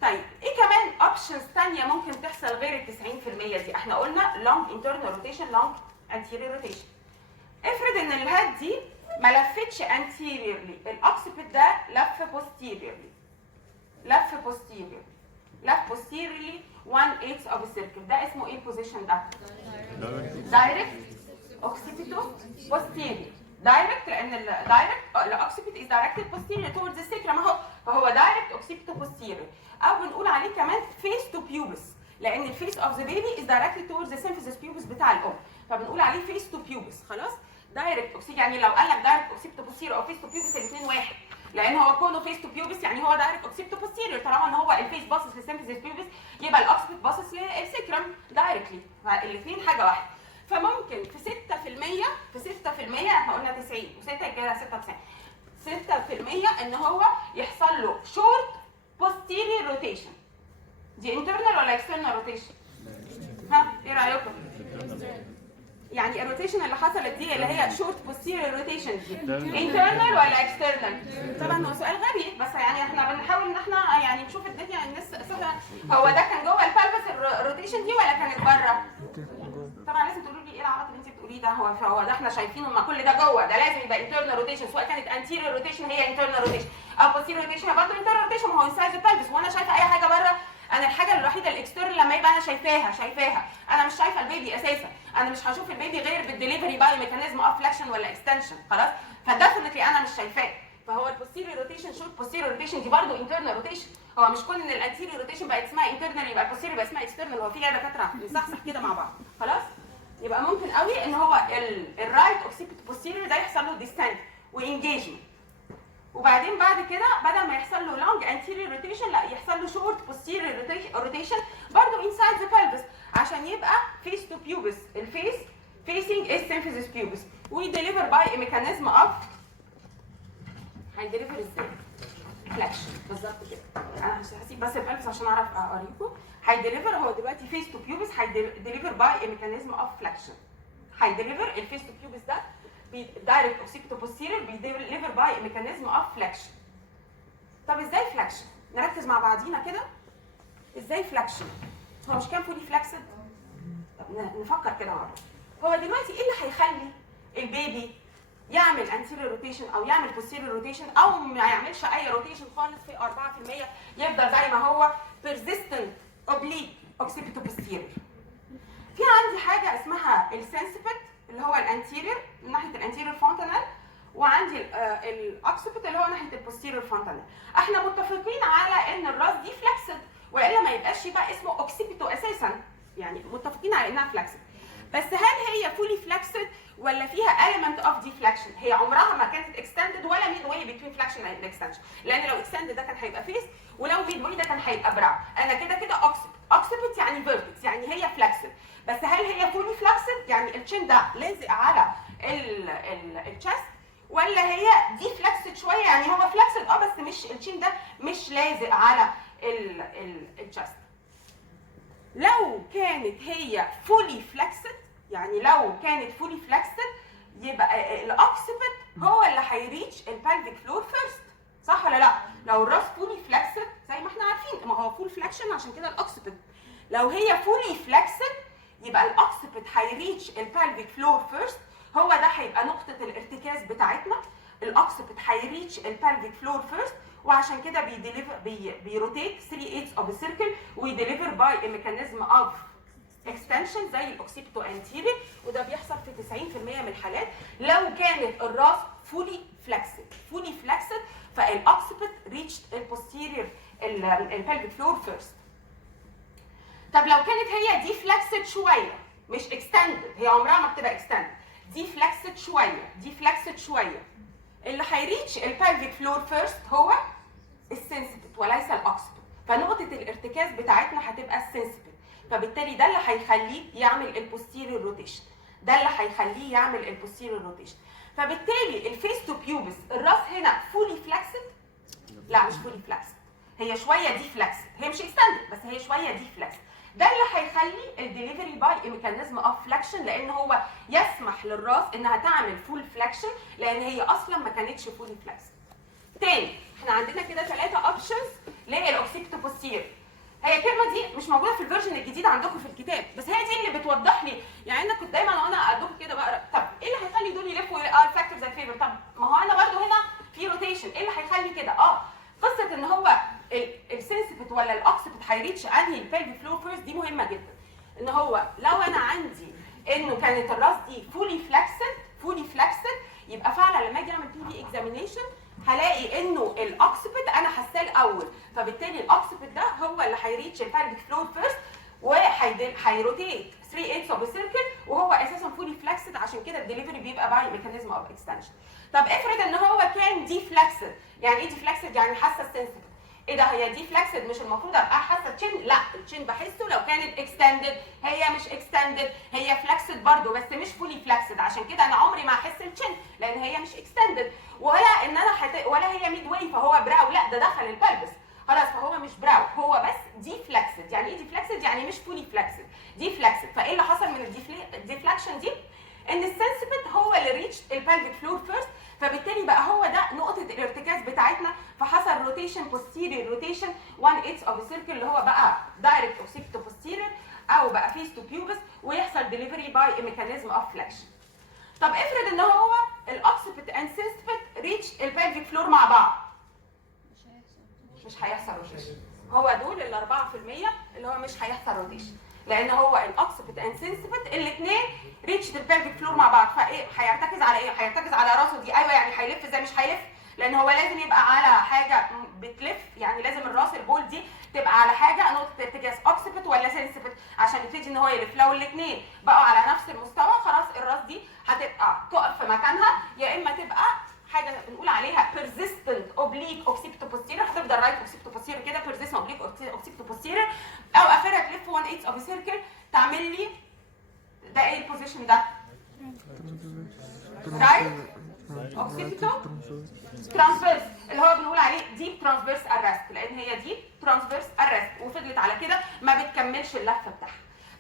طيب ايه كمان اوبشنز ثانيه ممكن تحصل غير ال 90% دي؟ احنا قلنا لونج انترنال روتيشن، لونج انتيريور روتيشن. افرض ان الهيد دي ما لفتش انتيريورلي، الاوكسيبيت ده لف بوستيريورلي، لف بوستيريورلي 1/8 اوف السيركل، ده اسمه ايه البوزيشن ده؟ دايركت اوكسيبيتو بوستيريور. دايركت لان الدايركت الاوكسيبيت از دايركتد بوستيريور توردز السيكرم اهو، فهو دايركت اوكسيبيتو بوستيريور. او بنقول عليه كمان فيس تو بيوبس، لان الفيس اوف ذا بيبي از دايركتد توردز ذا سيمفيسيس بيوبس بتاع الام، فبنقول عليه فيس تو بيوبس. خلاص؟ دايركت اوكسيبيتو يعني لو قال لك دايركت اوكسيبيتو بوستيريور او فيس تو بيوبس الاثنين واحد، لان هو كونه فيس تو بيوبس يعني هو دايركت اوكسيبيتو بوستيريور، طالما ان هو الفيس باصص للسيمفيسيس بيوبس يبقى الاوكسيبيت باصص للسيكرم دايركتلي، فالاثنين حاجه واحده. فممكن في 6% احنا قلنا 90 و6 كده 6% ان هو يحصل له شورت posterior rotation. دي internal ولا external rotation؟ ها ايه رايكم؟ يعني الروتيشن اللي حصلت دي اللي هي short posterior rotation دي internal ولا external؟ طبعا هو سؤال غبي بس يعني احنا بنحاول ان احنا يعني نشوف الدنيا الناس هو ده كان جوه البلفس الروتيشن دي ولا كانت بره؟ طبعا لازم تقولوا لي ايه العبط اللي انت بتقوليه ده، هو ده احنا شايفينه ما كل ده جوه، ده لازم يبقى internal rotation، سواء كانت anterior rotation هي internal rotation او posterior rotation برضه internal rotation، ما هو inside the pelvis. وانا شايفه اي حاجه بره، انا الحاجه الوحيده الاكسترنال لما يبقى انا شايفاها انا مش شايفه البيبي اساسا، انا مش هشوف البيبي غير بالدليفري باي ميكانيزم اوف فليكشن ولا اكستنشن. خلاص؟ فديفنتلي انا مش شايفاه. فهو البوستيريور روتيشن شورت بوستيريور روتيشن دي برضه انترنال روتيشن، هو مش كل ان الانتيريور روتيشن بقت اسمها انترنال يبقى البوستيريور يبقى اسمها اكسترنال، هو في لعبه دكاتره نصحصح كده مع بعض. خلاص؟ يبقى ممكن قوي ان هو الرايت اوكسيبيتو بوستيريور ده يحصل له ديستنت وانجيجمنت، وبعدين بعد كده بدل ما يحصل له لونج انتيريور روتيشن لا يحصل له شورت بوستيريور روتيشن برضه انسايد ذا pelvis عشان عشان يبقى فيس تو بيوبس، الفيس فيسنج السيمفيزيس بيوبس، ويديليفر باي ميكانيزم اوف. هيديليفر ازاي؟ فلاكشن بالظبط كده. انا هسيب بس البلبس عشان اعرف اوريكم. هيديليفر هو دلوقتي فيس تو بيوبس، هيديليفر باي ميكانيزم اوف فلاكشن. هيديليفر الفيس تو بيوبس ده دايركت اوكسيبيتو بوستيريور بيديليفر باي ميكانيزم اوف فلاكشن. طب ازاي فلاكشن؟ نركز مع بعضينا كده. ازاي فلاكشن؟ هو مش كان فولي فلاكسد؟ طب نفكر كده مع بعض. هو دلوقتي ايه اللي هيخلي البيبي يعمل انتيريور روتيشن او يعمل بوستيريور روتيشن او ما يعملش اي روتيشن خالص في 4% يفضل زي ما هو بيرزيستنت اوبليك اوكسيبيتو بوستيريور؟ في عندي حاجه اسمها السنسيبت اللي هو الانتيريور من ناحيه الانتيريور فونتانال، وعندي الاوكسيبيت اللي هو ناحيه البوستيريور فونتانال. احنا متفقين على ان الراس دي فلكسد والا ما يبقى اسمه اوكسيبيتو اساسا، يعني متفقين على انها فلكسد. بس هل هي فولي فلكسد ولا فيها element of deflection؟ هي عمرها ما كانت extended ولا mid way between flexion and extension، لان لو extended ده كان هيبقى فيس ولو mid way ده كان هيبقى براو. انا كده occipit يعني vertex يعني هي flexion، بس هل هي fully flexed يعني الشين ده لازق على الشست ولا هي deflexed شويه يعني هو flexed بس مش الشين ده مش لازق على الشست؟ لو كانت هي فولي فلكسد، يعني لو كانت فولي فلكسد يبقى الاوكسيبت هو اللي هيريتش البلفيك فلور فيرست، صح ولا لا؟ لو الراس فولي فلكسد زي ما احنا عارفين ما هو فول فلكشن عشان كده الاوكسيبت. لو هي فولي فلكسد يبقى الاوكسيبت هيريتش البلفيك فلور فيرست، هو ده هيبقى نقطه الارتكاز بتاعتنا. الاوكسيبت هيريتش البلفيك فلور فيرست، وعشان كده بيروتيت 3/8 of a circle ويديليفر باي a mechanism of extension زي الاوكسيبيتو انتيريور، وده بيحصل في 90% من الحالات لو كانت الراس فولي فلكسد فالاوكسيبيت ريتشد البوستيريور البلفيك فلور فيرست. طب لو كانت هي دي فلكسد شويه مش اكستندد، هي عمرها ما بتبقى اكستندد، دي فلكسد شويه اللي هيريتش البلفيك فلور فيرست هو السنسيبت وليس الاوكسيبت، فنقطه الارتكاز بتاعتنا هتبقى السنسيبت، فبالتالي ده اللي هيخليه يعمل البوستيريور روتيشن، فبالتالي الفيس تو بيوبس الراس هنا فولي فلكسد؟ لا مش فولي فلكسد، هي شويه دي فلكسد، هي مش اكستندد بس هي شويه دي فلكسد. ده اللي هيخلي الدليفري باي ميكانيزم اوف فلكشن، لان هو يسمح للراس انها تعمل فول فلكشن لان هي اصلا ما كانتش فولي فلكسد. تاني احنا عندنا كده 3 اوبشنز للاوكسيبيتو بوستيريور. هي الكلمه دي مش موجوده في الفيرجن الجديد عندكم في الكتاب، بس هي دي اللي بتوضح لي، يعني انا كنت دايما وانا ادوك كده بقرا طب ايه اللي هيخلي دول يلفوا الفاكتورز ذات فيفر؟ طب ما هو انا برده هنا في روتيشن، ايه اللي هيخلي كده؟ قصه ان هو السنسيبت ولا الاوكسيبت هيريتش انهي البلفيك فلور فيرست دي مهمه جدا. ان هو لو انا عندي انه كانت الراس دي فولي فلكسد يبقى فعلا لما اجي اعمل بي في اكزامينيشن هلاقي انه الاوكسيبت انا حاساه الاول، فبالتالي الاوكسيبت ده هو اللي هيريتش البلفيك فلور فيرست وهيروتيت 3/8 اوف سيركل وهو اساسا فولي فلكسد، عشان كده الدليفري بيبقى باي ميكانيزم اوف اكستنشن. طب افرض ان هو كان دي فلكسد، يعني ايه دي فلكسد؟ يعني حاسه السنسيتيف. ايه ده هي دي فلكسد مش المفروض ابقى حاسه تشين؟ لا التشين بحسه لو كانت اكستندد، هي مش اكستندد، هي فلكسد برضو بس مش فولي فلكسد، عشان كده انا عمري ما هحس التشين لان هي مش اكستندد، ولا ان انا ولا هي ميد واي فهو براو، لا ده دخل البلبس خلاص فهو مش براو، هو بس دي فلكسد. يعني ايه دي فلكسد؟ يعني مش فولي فلكسد، دي فلكسد. فايه اللي حصل من الديفلكشن دي؟ ان السنسيبت هو اللي ريتش البلفيك فلور فيرست، فبالتالي بقى هو ده نقطه الارتكاز بتاعتنا، فحصل روتيشن بوستيريور روتيشن 1/8 اوف سيركل اللي هو بقى دايركت اوكسيبيتو بوستيريور او بقى فيس تو بيوبس ويحصل ديليفري باي ميكانيزم اوف فلكشن. طب افرض ان هو الاوكسيبيت اند سنسيبت ريتش البلفيك فلور مع بعض، مش هيحصل روتيشن. هو دول ال 4% اللي هو مش هيحصل روتيشن، لان هو الاوكسيبيت اند سنسيبت الاثنين ريتش البلفيك فلور مع بعض، فايه هيرتكز على ايه؟ هيرتكز على راسه دي. ايوه يعني هيلف ازاي؟ مش هيلف لان هو لازم يبقى على حاجه بتلف، يعني لازم الراس البول دي تبقى على حاجه نقطه ارتكاز اوكسيبيت ولا سنسيبت عشان يبتدي ان هو يلف. لو الاثنين بقوا على نفس المستوى خلاص الراس دي هتبقى تقف في مكانها، يا اما تبقى حاجه بنقول عليها persistent oblique occipital posterior، هتفضل رايت occipital posterior كده persistent oblique occipital posterior، او اخرها تلف 1/8 of a circle تعمل لي ده ايه البوزيشن ده؟ رايت اوكسيبيتو ترانسفيرس اللي هو بنقول عليه ديب ترانسفيرس ارست، لان هي ديب ترانسفيرس ارست وفضلت على كده ما بتكملش اللفه بتاعها.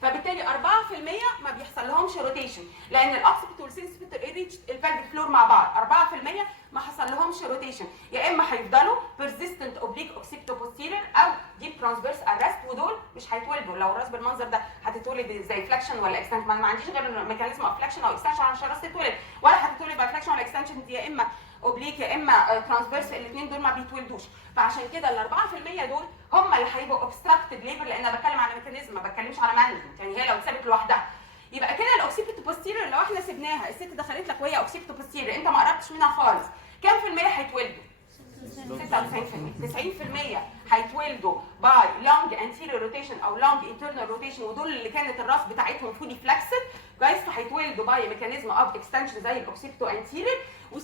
فبالتالي 4% ما بيحصل لهمش روتيشن، لان الاوكسيبيتو والسنسبيتو ريتش البلفيك فلور مع بعض 4% ما حصل لهمش روتيشن، يا اما هيفضلوا بيرزيستنت اوبليك اوكسيبيتو بوستيرير او ديب ترانسفيرس ارست، ودول مش هيتولدوا. لو الراس بالمنظر ده هتتولد زي فلكشن ولا اكستنشن؟ ما عنديش غير ميكانيزم اوف فلكشن او اكستنشن عشان الراس تتولد، ولا هتتولد باي فلكشن ولا اكستنشن، يا اما اوبليك يا اما ترانسفيرس، الاثنين دول ما بيتولدوش. فعشان كده ال 4% دول هم اللي هيبقوا اوبستراكتد ليبر، لان انا بتكلم على ميكانيزم ما بتكلمش على مانجمنت. يعني هي لو اتثبت لوحدها يبقى كده الاوكسيبيتو بوستيريور لو احنا سيبناها الست دخلت لك وهي اوكسيبيتو بوستيريور انت ما قربتش منها خالص، كام في المية هيتولدوا؟ 96%. 90% هيتولدوا باي لونج انتيريور روتيشن او لونج انترنال روتيشن، ودول اللي كانت الراس بتاعتهم فولي فلكسد جايز، هيتولدوا باي ميكانيزم اوف اكستنشن زي الاوكسيبيتو انتيريور. و6%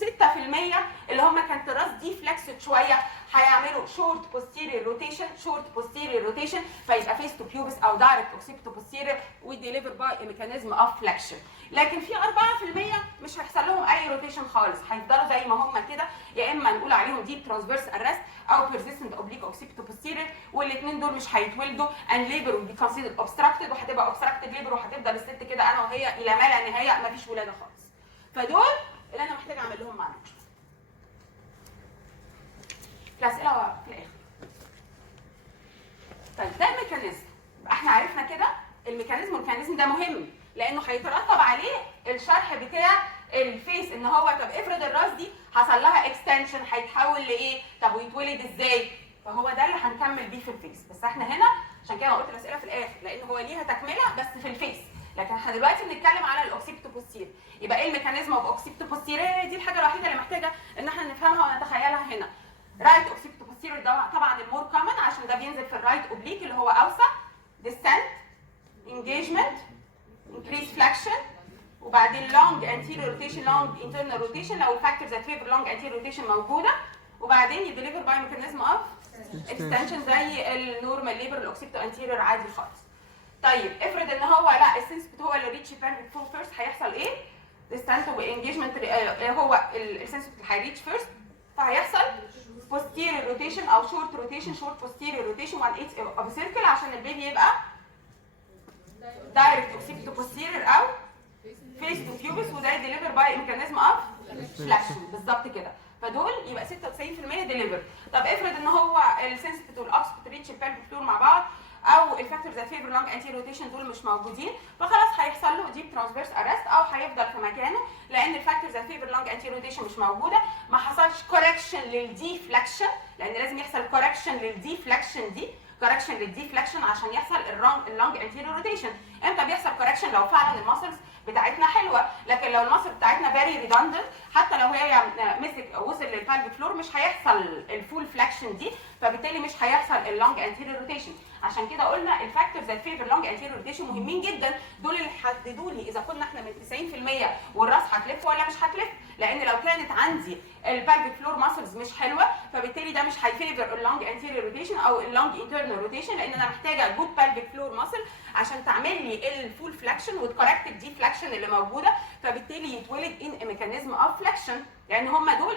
اللي هم كانت الراس دي فلكسد شويه هيعملوا شورت بوستيريور روتيشن، شورت بوستيريور روتيشن، فيبقى فيس تو بيوبس او دايركت اوكسيبيتو بوستيريور وديليفر باي ميكانيزم اوف فلكشن. لكن في 4% مش هيحصل لهم اي روتيشن خالص، هيفضلوا زي ما هم كده، يا اما نقول عليهم ديب ترانسفيرس ارست او بيرزيستنت اوبليك اوكسيبيتو بوستيريور، والاثنين دول مش هيتولدوا ان ليبر ودي كونسيدر اوبستراكتد، وهتبقى اوبستراكتد ليبر وهتفضل الست كده انا وهي الى ما لا نهايه مفيش ولاده خالص. فدول اللي انا محتاجه اعمل لهم مانج. الاسئله في الاخر. طيب ده الميكانيزم، احنا عرفنا كده الميكانيزم، والميكانيزم ده مهم لانه هيترتب عليه الشرح بتاع الفيس، ان هو طب افرض الراس دي حصل لها اكستنشن هيتحول لايه؟ طب ويتولد ازاي؟ فهو ده اللي هنكمل بيه في الفيس. بس احنا هنا عشان كده قلت الاسئله في الاخر لان هو ليها تكمله بس في الفيس، لكن احنا دلوقتي بنتكلم على الاوكسيبيتو بوستير. يبقى ايه الميكانيزم اوف اوكسيبيتو بوستير؟ دي الحاجه الوحيده اللي محتاجه ان احنا نفهمها ونتخيلها هنا. رايت اوكسيبيتو بوستير ده طبعا المور كومن عشان ده بينزل في الرايت اوبليك اللي هو اوسع، ديسنت، انجيجمنت، انكريس فلكشن، وبعدين لونج انتيريور روتيشن، لونج انترنال روتيشن لو الفاكتورز ذات فيفر لونج انتيريور روتيشن موجوده، وبعدين يديليفر باي ميكانيزم اوف اكستنشن زي النورمال ليبر الاوكسيبيتو انتيريور عادي خالص. طيب افرض ان هو لا السنسبت هو اللي ريتش بيرفكت فول فيرست، هيحصل ايه؟ ديستانت وانجيجمنت هو السنسبت اللي هيريتش فيرست، فهيحصل posterior روتيشن او شورت روتيشن، شورت posterior روتيشن 1/8 اوف سيركل عشان البيبي يبقى دايركت اوكسيبيتو بوستيريور او فيس تو بيوبس، وده يديليفر باي ميكانيزم اوف فلاكشن بالظبط كده. فدول يبقى 96% ديليفر. طب افرض ان هو السنسبت والاوكسبت ريتش البلفيك فلور مع بعض، او الفاكتورز ذات فيفر لونج انتيريور روتيشن دول مش موجودين، فخلاص هيحصل له ديب ترانسفيرس ارست او هيفضل في مكانه لان الفاكتورز ذات فيفر لونج انتيريور روتيشن مش موجوده، ما حصلش كوركشن للديفلكشن، لان لازم يحصل كوركشن للديفلكشن دي، كوركشن للديفلكشن عشان يحصل اللونج انتيريور روتيشن. امتى بيحصل كوركشن؟ لو فعلا الماسلز بتاعتنا حلوه، لكن لو الماسل بتاعتنا فيري ريدندنت حتى لو هي مسك وصل للبالفيك فلور مش هيحصل الفول فلاكشن دي، فبالتالي مش هيحصل اللونج انتيريور روتيشن. عشان كده قلنا الفاكتورز ذات فيفر لونج انتيريور روتيشن مهمين جدا، دول اللي هيحددوا لي اذا كنا احنا من 90% والراس هتلف ولا مش هتلف، لان لو كانت عندي البالفيك فلور ماسلز مش حلوه فبالتالي ده مش هيفيفر اللونج انتيريور روتيشن او اللونج انترنال روتيشن، لان انا محتاجه جود بالفيك فلور ماسل عشان تعمل لي الفول فلاكشن وتكوركت الدي فلاكشن اللي موجوده، فبالتالي يتولد ان ميكانيزم اوف فلاكشن، لان هم دول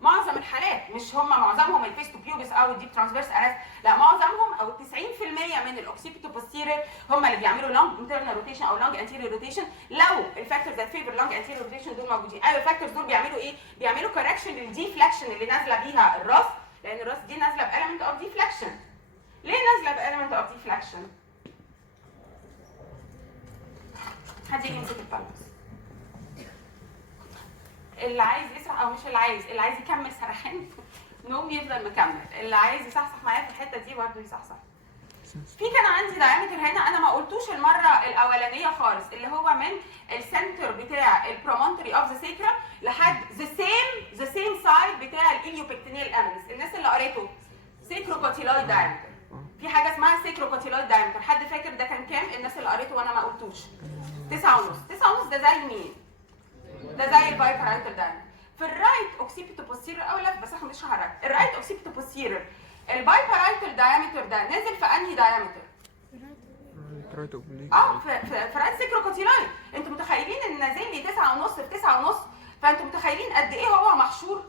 معظم الحالات، مش هم معظمهم الفيس تو بيوبس او الديب ترانسفيرس ارست، لا معظمهم او 90% من الاوكسيبيتو بوستيريور هم اللي بيعملوا لونج انترنال روتيشن او لونج انتيريور روتيشن لو الفاكتورز ذات فيفر لونج انتيريور روتيشن دول موجودين. ايوه الفاكتورز دول بيعملوا ايه؟ بيعملوا كوركشن للدي فلاكشن اللي نازله بيها الراس، لان الراس دي نازله باليمنت اوف دي فلاكشن. ليه نازله باليمنت اوف دي فلاكشن؟ حد يجي يمسك البالانس. اللي عايز يسرح او مش اللي عايز يكمل سرحان نوم يفضل مكمل، اللي عايز يصحصح معايا في الحته دي برضه يصحصح. في كان عندي دايمتر هنا انا ما قلتوش المره الاولانيه خالص، اللي هو من السنتر بتاع البرومونتري اوف ذا سيكرا لحد ذا سيم سايد بتاع الاليوبكتينيال امينس. الناس اللي قريته سيكروكوتيلويد دايمتر، في حاجه اسمها سيكروكوتيلويد دايمتر، حد فاكر ده كان كام؟ الناس اللي قريته وانا ما قلتوش 9.5. 9.5 ده زي مين؟ ده زي البايبرايتال دايمتر. في الرايت اوكسيبيتو بوستيريور او لف، بس احنا مش هنعرف الرايت اوكسيبيتو بوستيريور البايبرايتال دايمتر ده نازل في انهي دايمتر؟ رايت اوبليك في رايت سيكروكوتيلاين. انتوا متخيلين ان نازل لي 9.5 في 9.5؟ فانتوا متخيلين قد ايه هو محشور؟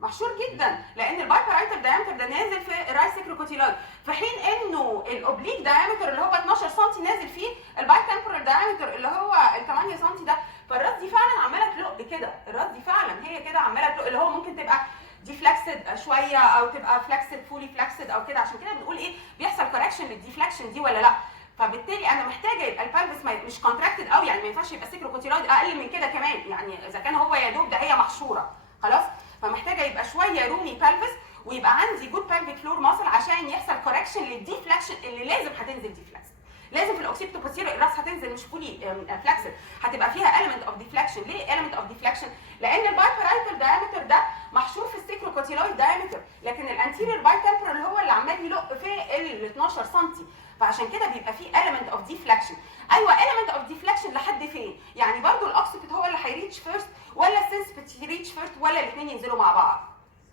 محشور جدا، لان البايبرايتال دايمتر ده نازل في الرايت سيكروكوتيلاين، في حين انه الاوبليك دايمتر اللي هو 12 سم نازل فيه البايتمبورال دايمتر اللي هو ال 8 سم ده. فالراس دي فعلا عماله تلق كده، الراس دي فعلا هي كده عماله تلق، اللي هو ممكن تبقى ديفلكسد شويه او تبقى فلكسد فولي فلكسد او كده. عشان كده بنقول ايه، بيحصل كوركشن للديفلكشن دي ولا لا. فبالتالي انا محتاجه يبقى البلفس مش كونتراكتد قوي، يعني ما ينفعش يبقى سيكروكوتيلايد اقل من كده كمان، يعني اذا كان هو يا دوب ده هي محشوره خلاص. فمحتاجه يبقى شويه رومي بلفس، ويبقى عندي جود بلفيك فلور ماسل عشان يحصل كوركشن للديفلكشن اللي لازم هتنزل ديفلكس. لازم في الاوكسيبتو بوستيريور الراس هتنزل مش فولي فلكسد، هتبقى فيها element of deflection. ليه element of deflection؟ لان البايبرايتال دايمتر ده محشور في السيكروكوتيلايد دايمتر، لكن الانتيريور بايتمبرال هو اللي عمال يلق في ال 12 سم، فعشان كده بيبقى فيه element of deflection. ايوه element of deflection لحد فين؟ يعني برضو الاوكسيبت هو اللي هيريتش فيرست ولا السنسبت يريتش فيرست ولا الاثنين ينزلوا مع بعض؟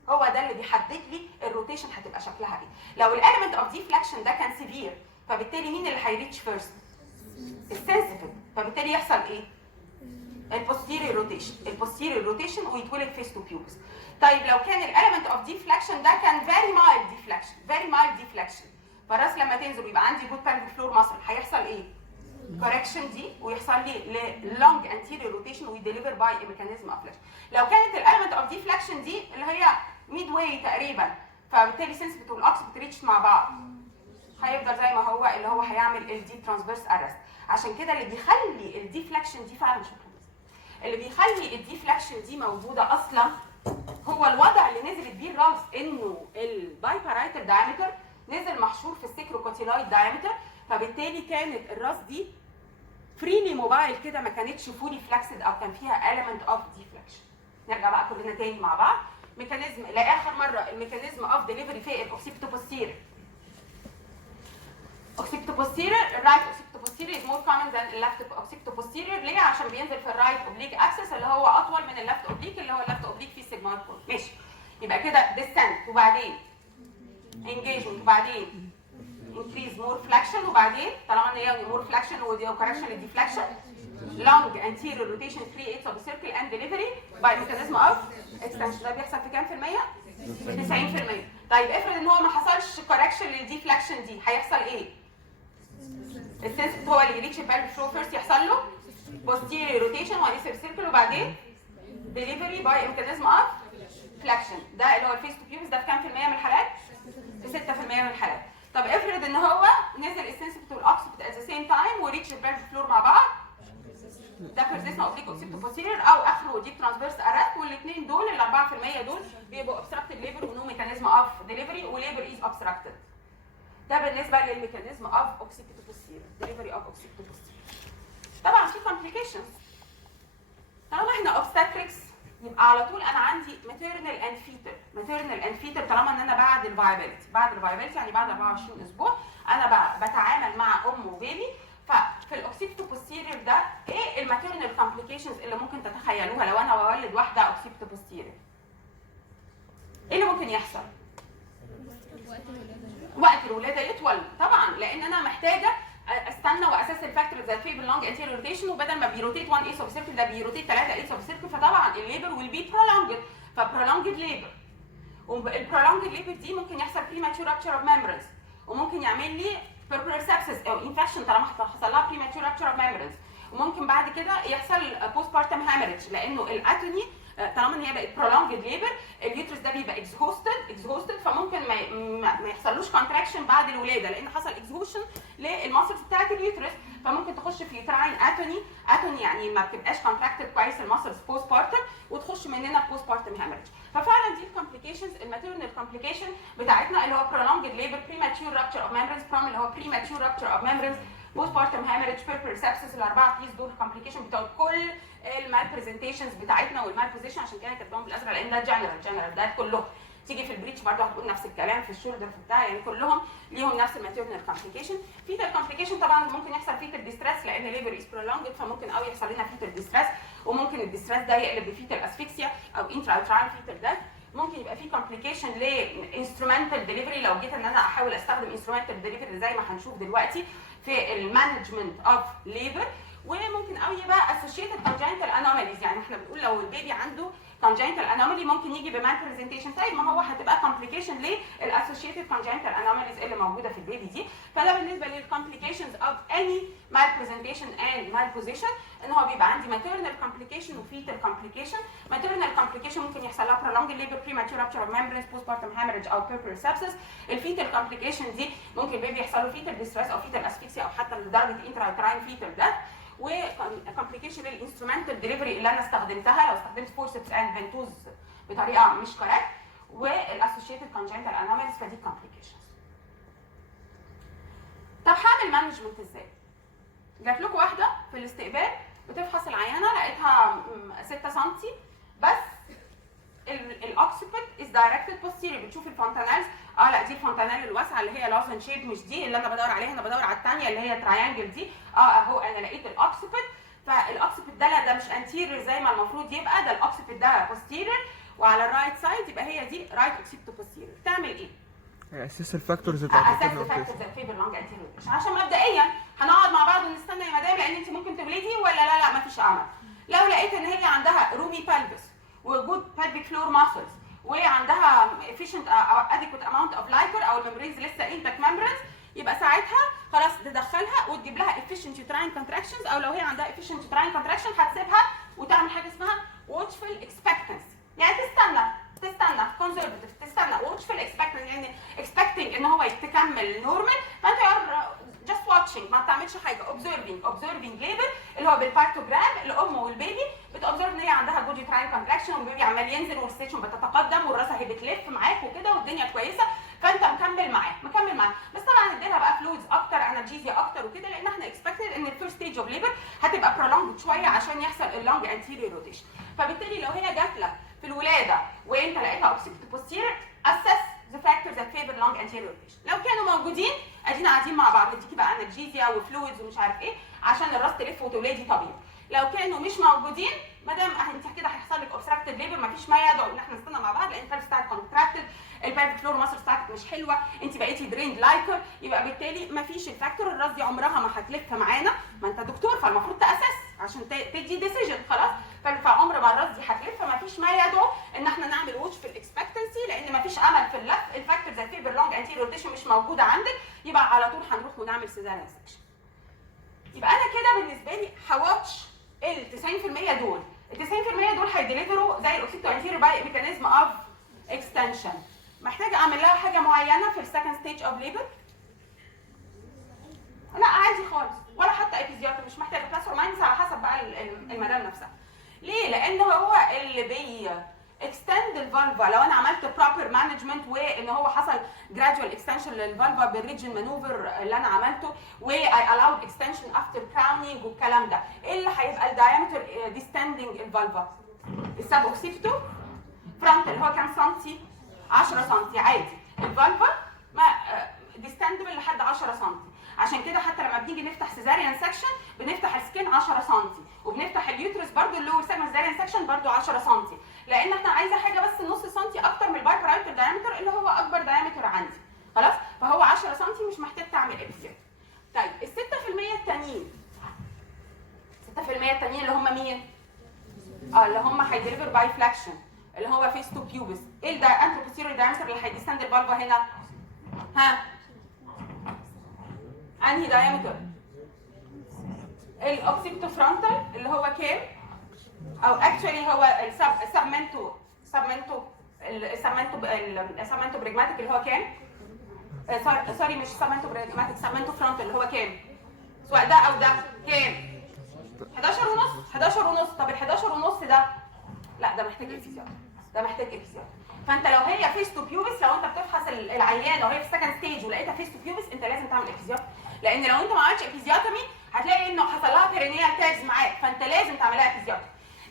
هو ده اللي بيحدد لي الروتيشن هتبقى شكلها ايه. لو الاليمنت اوف ديفلكشن ده كان سيفير، فبالتالي مين اللي هيريتش فيرست؟ السنسيتيف، فبالتالي يحصل ايه؟ البوستيريور روتيشن، البوستيريور روتيشن ويتولد فيس تو بيوبس. طيب لو كان الاليمنت اوف ديفلكشن ده كان فيري مايلد ديفلكشن، فيري مايلد ديفلكشن، فالراس لما تنزل ويبقى عندي جود بلفيك فلور ماسل هيحصل ايه؟ كوركشن دي، ويحصل لي لونج انتيريور روتيشن ويديليفر باي ميكانيزم اوف فلاش. لو كانت الاليمنت اوف ديفلكشن دي اللي هي ميد واي تقريبا، فبالتالي سنسبت والاوكسبت ريتش مع بعض، هيفضل زي ما هو، اللي هو هيعمل الديب ترانسفيرس ارست. عشان كده اللي بيخلي الديفلكشن دي فعلا شكله اللي بيخلي الديفلكشن دي موجوده اصلا هو الوضع اللي نزلت بيه الراس، انه البايبرايتال دايمتر نزل محشور في السيكروكوتيلايد دايمتر، فبالتالي كانت الراس دي فريلي موبايل كده، ما كانتش فولي فلكسد او كان فيها element of deflection. نرجع بقى كلنا تاني مع بعض. ميكانيزم لاخر مره، الميكانيزم اوف ديليفري في الاوكسيبتو بوستيريور. اوكسيبتو بوستيريور، الرايت اوكسيبتو بوستيريور is more common than الليفت اوكسيبتو بوستيريور. ليه؟ عشان بينزل في الرايت اوبليك اكسس اللي هو اطول من الليفت اوبليك، اللي هو الليفت اوبليك فيه سيجمويد كورد. ماشي، يبقى كده descent وبعدين engagement وبعدين increase more flexion، وبعدين طالما ان هي more flexion ودي correction للديفلكشن long anterior rotation 3/8 of the circle and delivery by mechanism of extension. ده بيحصل في كام في المية؟ 90%. طيب افرض ان هو ما حصلش correction للديفلكشن دي، هيحصل ايه؟ السنسبت هو اللي يريتش البالب فلو فيرست، يحصل له posterior rotation ويسيب circle وبعدين delivery by mechanism of flexion. ده اللي هو الفيس تو بيوبس. ده في كام في المية من الحالات؟ في 6% من الحالات. طب افرض ان هو نزل السنسبت والاوكسبت at the same time وريتش البالب فلور مع بعض، ده بيرزيسنا اوبليك اوكسيبتو بوستيريور او اخره ديب ترانسفيرس ارست، والاثنين دول ال 4% دول بيبقوا obstructed labor ونو ميكانيزم اوف ديليفري وليبر از obstructed. ده بالنسبه للميكانيزم اوف اوكسيبتو بوستيريور، ديليفري اوف اوكسيبتو بوستيريور. طبعا في كومبليكيشنز. طالما احنا اوبستاتريكس يبقى على طول انا عندي ماتيرنال اند فيتال. ماتيرنال اند فيتال طالما ان انا بعد الفايبيليتي، بعد الفايبيليتي يعني بعد 24 اسبوع انا بتعامل مع ام وبيبي. ففي الاوكسيبتو بوستيريور ده ايه الماتيرنال كومبليكيشنز اللي ممكن تتخيلوها لو انا بولد واحده اوكسيبتو بوستيريور؟ ايه اللي ممكن يحصل؟ وقت الولاده يطول طبعا، لان انا محتاجه استنى واساس الفاكتور زي فيبر لونج انتيريور روتيشن، وبدل ما بيروتيت 1 ايس اوف سيركل ده بيروتيت 3 ايس اوف سيركل، فطبعا الليبر ويل بي برولونجد، فبرولونجد ليبر. والبرولونجد ليبر دي ممكن يحصل بريماتشور رابتشر اوف ميمبرينز، وممكن يعمل لي بيربولار سابسس او انفكشن طالما حصل لها بريماتشور رابتشر اوف ميمبرينز، وممكن بعد كده يحصل بوست بارتم هامرج، لانه الاتوني طالما ان هي بقت برولونجد ليبر اليوترس ده بيبقى اكزهوستد، فممكن ما يحصلوش كونتراكشن بعد الولاده، لان حصل اكزهوشن للماسلز بتاعت اليوترس، فممكن تخش في يوتراين اتوني يعني ما بتبقاش كونتراكتد كويس الماسلز بوست بارتم، وتخش مننا في بوست بارتم هامرج. ففعلا دي الكومبليكيشنز، الماتيرنال كومبليكيشن بتاعتنا اللي هو برولونجد ليبر، بريماتشور رابتشر اوف ميمبرينز، برام اللي هو بريماتشور رابتشر اوف ميمبرينز، بوست بارتم هامرج، بيربولار سابسس. الاربعه بيس دول الكومبليكيشن بتاع كل المال برزنتيشنز بتاعتنا والمال بوزيشن، عشان كده كاتبهم بالازرق لان ده جنرال ده كلهم. تيجي في البريتش برضه هتقول نفس الكلام، في الشولدر في بتاع، يعني كلهم ليهم نفس الماتيرنال كومبليكيشن. فيتال كومبليكيشن طبعا ممكن يحصل فيتال ديستريس لان ليبر از برولونجد، فممكن قوي يحصل لنا فيتال ديستريس، وممكن الديستريس ده يقلب بفيتال اسفيكسيا او انتراوتراين فيتال ديث. ممكن يبقى في كومبليكيشن لانسترومنتال ديليفري، لو جيت ان انا احاول استخدم انسترومنتال ديليفري زي ما هنشوف دلوقتي، في المانجمنت اوف ليبر. وممكن قوي يبقى associated congenital anomalies، يعني احنا بنقول لو البيبي عنده congenital anomaly ممكن يجي بمال برزنتيشن، طيب ما هو هتبقى complication للassociated congenital anomalies اللي موجوده في البيبي دي. فده بالنسبه للcomplications of any malpresentation and malposition، ان هو بيبقى عندي maternal complication وفيتال complication. maternal complication ممكن يحصل لها prolonged labor, premature rupture of membranes, postpartum hemorrhage او puerperal sepsis. الفيتال complication دي ممكن البيبي يحصل له fetal distress او fetal asphyxia او حتى لدرجه intrauterine fetal death. وكومبليكيشن للانسترومنتال ديليفري اللي انا استخدمتها لو استخدمت فورسبس اند فنتوز بطريقه مش كوريكت، والاسوشيتد كونجنتال انوماليز، فدي كومبليكيشنز. طب هعمل مانجمنت ازاي؟ جات لكم واحده في الاستقبال بتفحص العيانه لقيتها 6 سم بس الاوكسيبت از دايركتد بوستيريور، بتشوف الفونتانيلز، لا دي الفونتانيل الواسعه اللي هي لازن شيب، مش دي اللي انا بدور عليها، انا بدور على الثانيه اللي هي تراينجل دي. اهو انا لقيت الاوكسيبت، فالاوكسيبت ده لا ده مش انتيريور زي ما المفروض يبقى، ده الاوكسيبت ده بوستيريور، وعلى الرايت سايد يبقى هي دي رايت اوكسيبت بوستيريور. تعمل ايه؟ اساس الفاكتورز بتاعت اساس الفاكتورز الفيبر لونج انتيريور، عشان مبدئيا هنقعد مع بعض ونستنى يا مدام لان انت ممكن تولدي ولا لا مفيش امل. لو لقيت ان هي عندها رومي بالفس وجود pelvic floor muscles وعندها efficient adequate amount of liquor او الممبرينز لسه انتك membranes، يبقى ساعتها خلاص تدخلها وتجيب لها efficient uterine contractions، او لو هي عندها efficient uterine contraction هتسيبها وتعمل حاجه اسمها watchful expectancy، يعني تستنى conservative، تستنى watchful expectancy، يعني expecting ان هو تكمل normal، فانت just watching ما بتعملش حاجه، observing labor اللي هو بالبارتوجرام الام والبيبي بتobserve ان هي عندها جود يوتراين كونتراكشن والبيبي عمال ينزل والستيشن بتتقدم والراسه هي بتلف معاك وكده والدنيا كويسه، فانت مكمل معاه. بس طبعا اديلها بقى فلويدز اكتر، انرجيزيا اكتر وكده، لان احنا اكسبكتد ان الفيرست ستيج اوف ليبر هتبقى prolonged شويه عشان يحصل اللونج انتيريور روتيشن. فبالتالي لو هي جات لك في الولاده وانت لقيتها اوكسيبت بوستيريور، assess the factors that favor long anterior rotation. لو كانوا موجودين ادينا قاعدين مع بعض نديكي بقى انرجيزيا وفلويدز ومش عارف ايه عشان الراس تلف وتولدي طبيعي. لو كانوا مش موجودين ما دام انت كده هيحصل لك اوبستراكتد ليبر، مفيش ما يدعو ان احنا نستنى مع بعض، لان الفالف بتاعك كونتراكتد، البلفيك فلور ماسل بتاعتك مش حلوه، انت بقيتي دريند لايكر، يبقى بالتالي مفيش الفاكتور، الراس دي عمرها ما هتلف معانا، ما انت دكتور فالمفروض تاسس عشان تدي ديسيجن خلاص، فعمر ما الراس دي هتلف، مفيش ما يدعو ان احنا نعمل واتش في الاكسبكتنسي، لان مفيش امل في اللف، الفاكتور زي فيبر لونج انتيريور روتيشن مش موجوده عندك، يبقى على طول هنروح ونعمل سيزاريان سكشن. يبقى انا كده بالنسبه لي هواتش ال 90% دول، ال 90% دول هيديليفروا زي الاوكسيبتو انتيريور باي ميكانيزم اوف اكستنشن. محتاجه اعمل لها حاجه معينه في السكند ستيج اوف ليبر؟ لا عادي خالص، ولا حتى ابيزيوت، مش محتاجه بلس اور ماينس على حسب بقى المدام نفسها. ليه؟ لان هو اللي بي اكستند الفالفا، لو انا عملت بروبر مانجمنت وان هو حصل جرادوال اكستنشن للفالفا بالريجن مانوفر اللي انا عملته، واي الاود اكستنشن افتر كراونينج والكلام ده، ايه اللي هيبقى الدايمتر ديستندنج الفالفا؟ السب اوكسيبتو فرونتال هو كام سنتي؟ 10 سنتي عادي، الفالفا ما ديستندبل لحد 10 سنتي، عشان كده حتى لما بنيجي نفتح سيزاريان سكشن بنفتح السكين 10 سنتي، وبنفتح اليوترس برضو اللور سيجمنت سيزاريان سكشن برضو 10 سنتي، لان احنا عايزه حاجه بس نص سنتي اكتر من البايبرايتر دايمتر اللي هو اكبر دايمتر عندي، خلاص؟ فهو 10 سنتي مش محتاج تعمل ابيزيوت. طيب ال 6% التانيين، 6% التانيين اللي هم مين؟ اللي هم هيديليفر باي فلاكشن، اللي هو فيس تو بيوبس، ايه الانتروبوستيريور دايمتر اللي هيديستند الفالفا هنا؟ ها؟ انهي دايمتر؟ الاوكسيبتو فرونتال اللي هو كام؟ او اكشولي هو السبمنتو بريجماتيك اللي هو كام؟ سوري مش سبمنتو بريجماتيك، سبمنتو فرونتال اللي هو كام؟ سواء ده او ده كام؟ 11 ونص. طب ال 11 ونص ده لا ده محتاج افيزيوت، ده محتاج افيزيوت. فانت لو هي فيس تو بيوبس، لو انت بتفحص العيان لو هي في السكند ستيج ولقيتها فيس تو بيوبس انت لازم تعمل افيزيوت، لان لو انت ما عملتش افيزيوتومي هتلاقي انه حصل لها بيرينيال تاجز معاك، فانت لازم تعملها افيزيوت.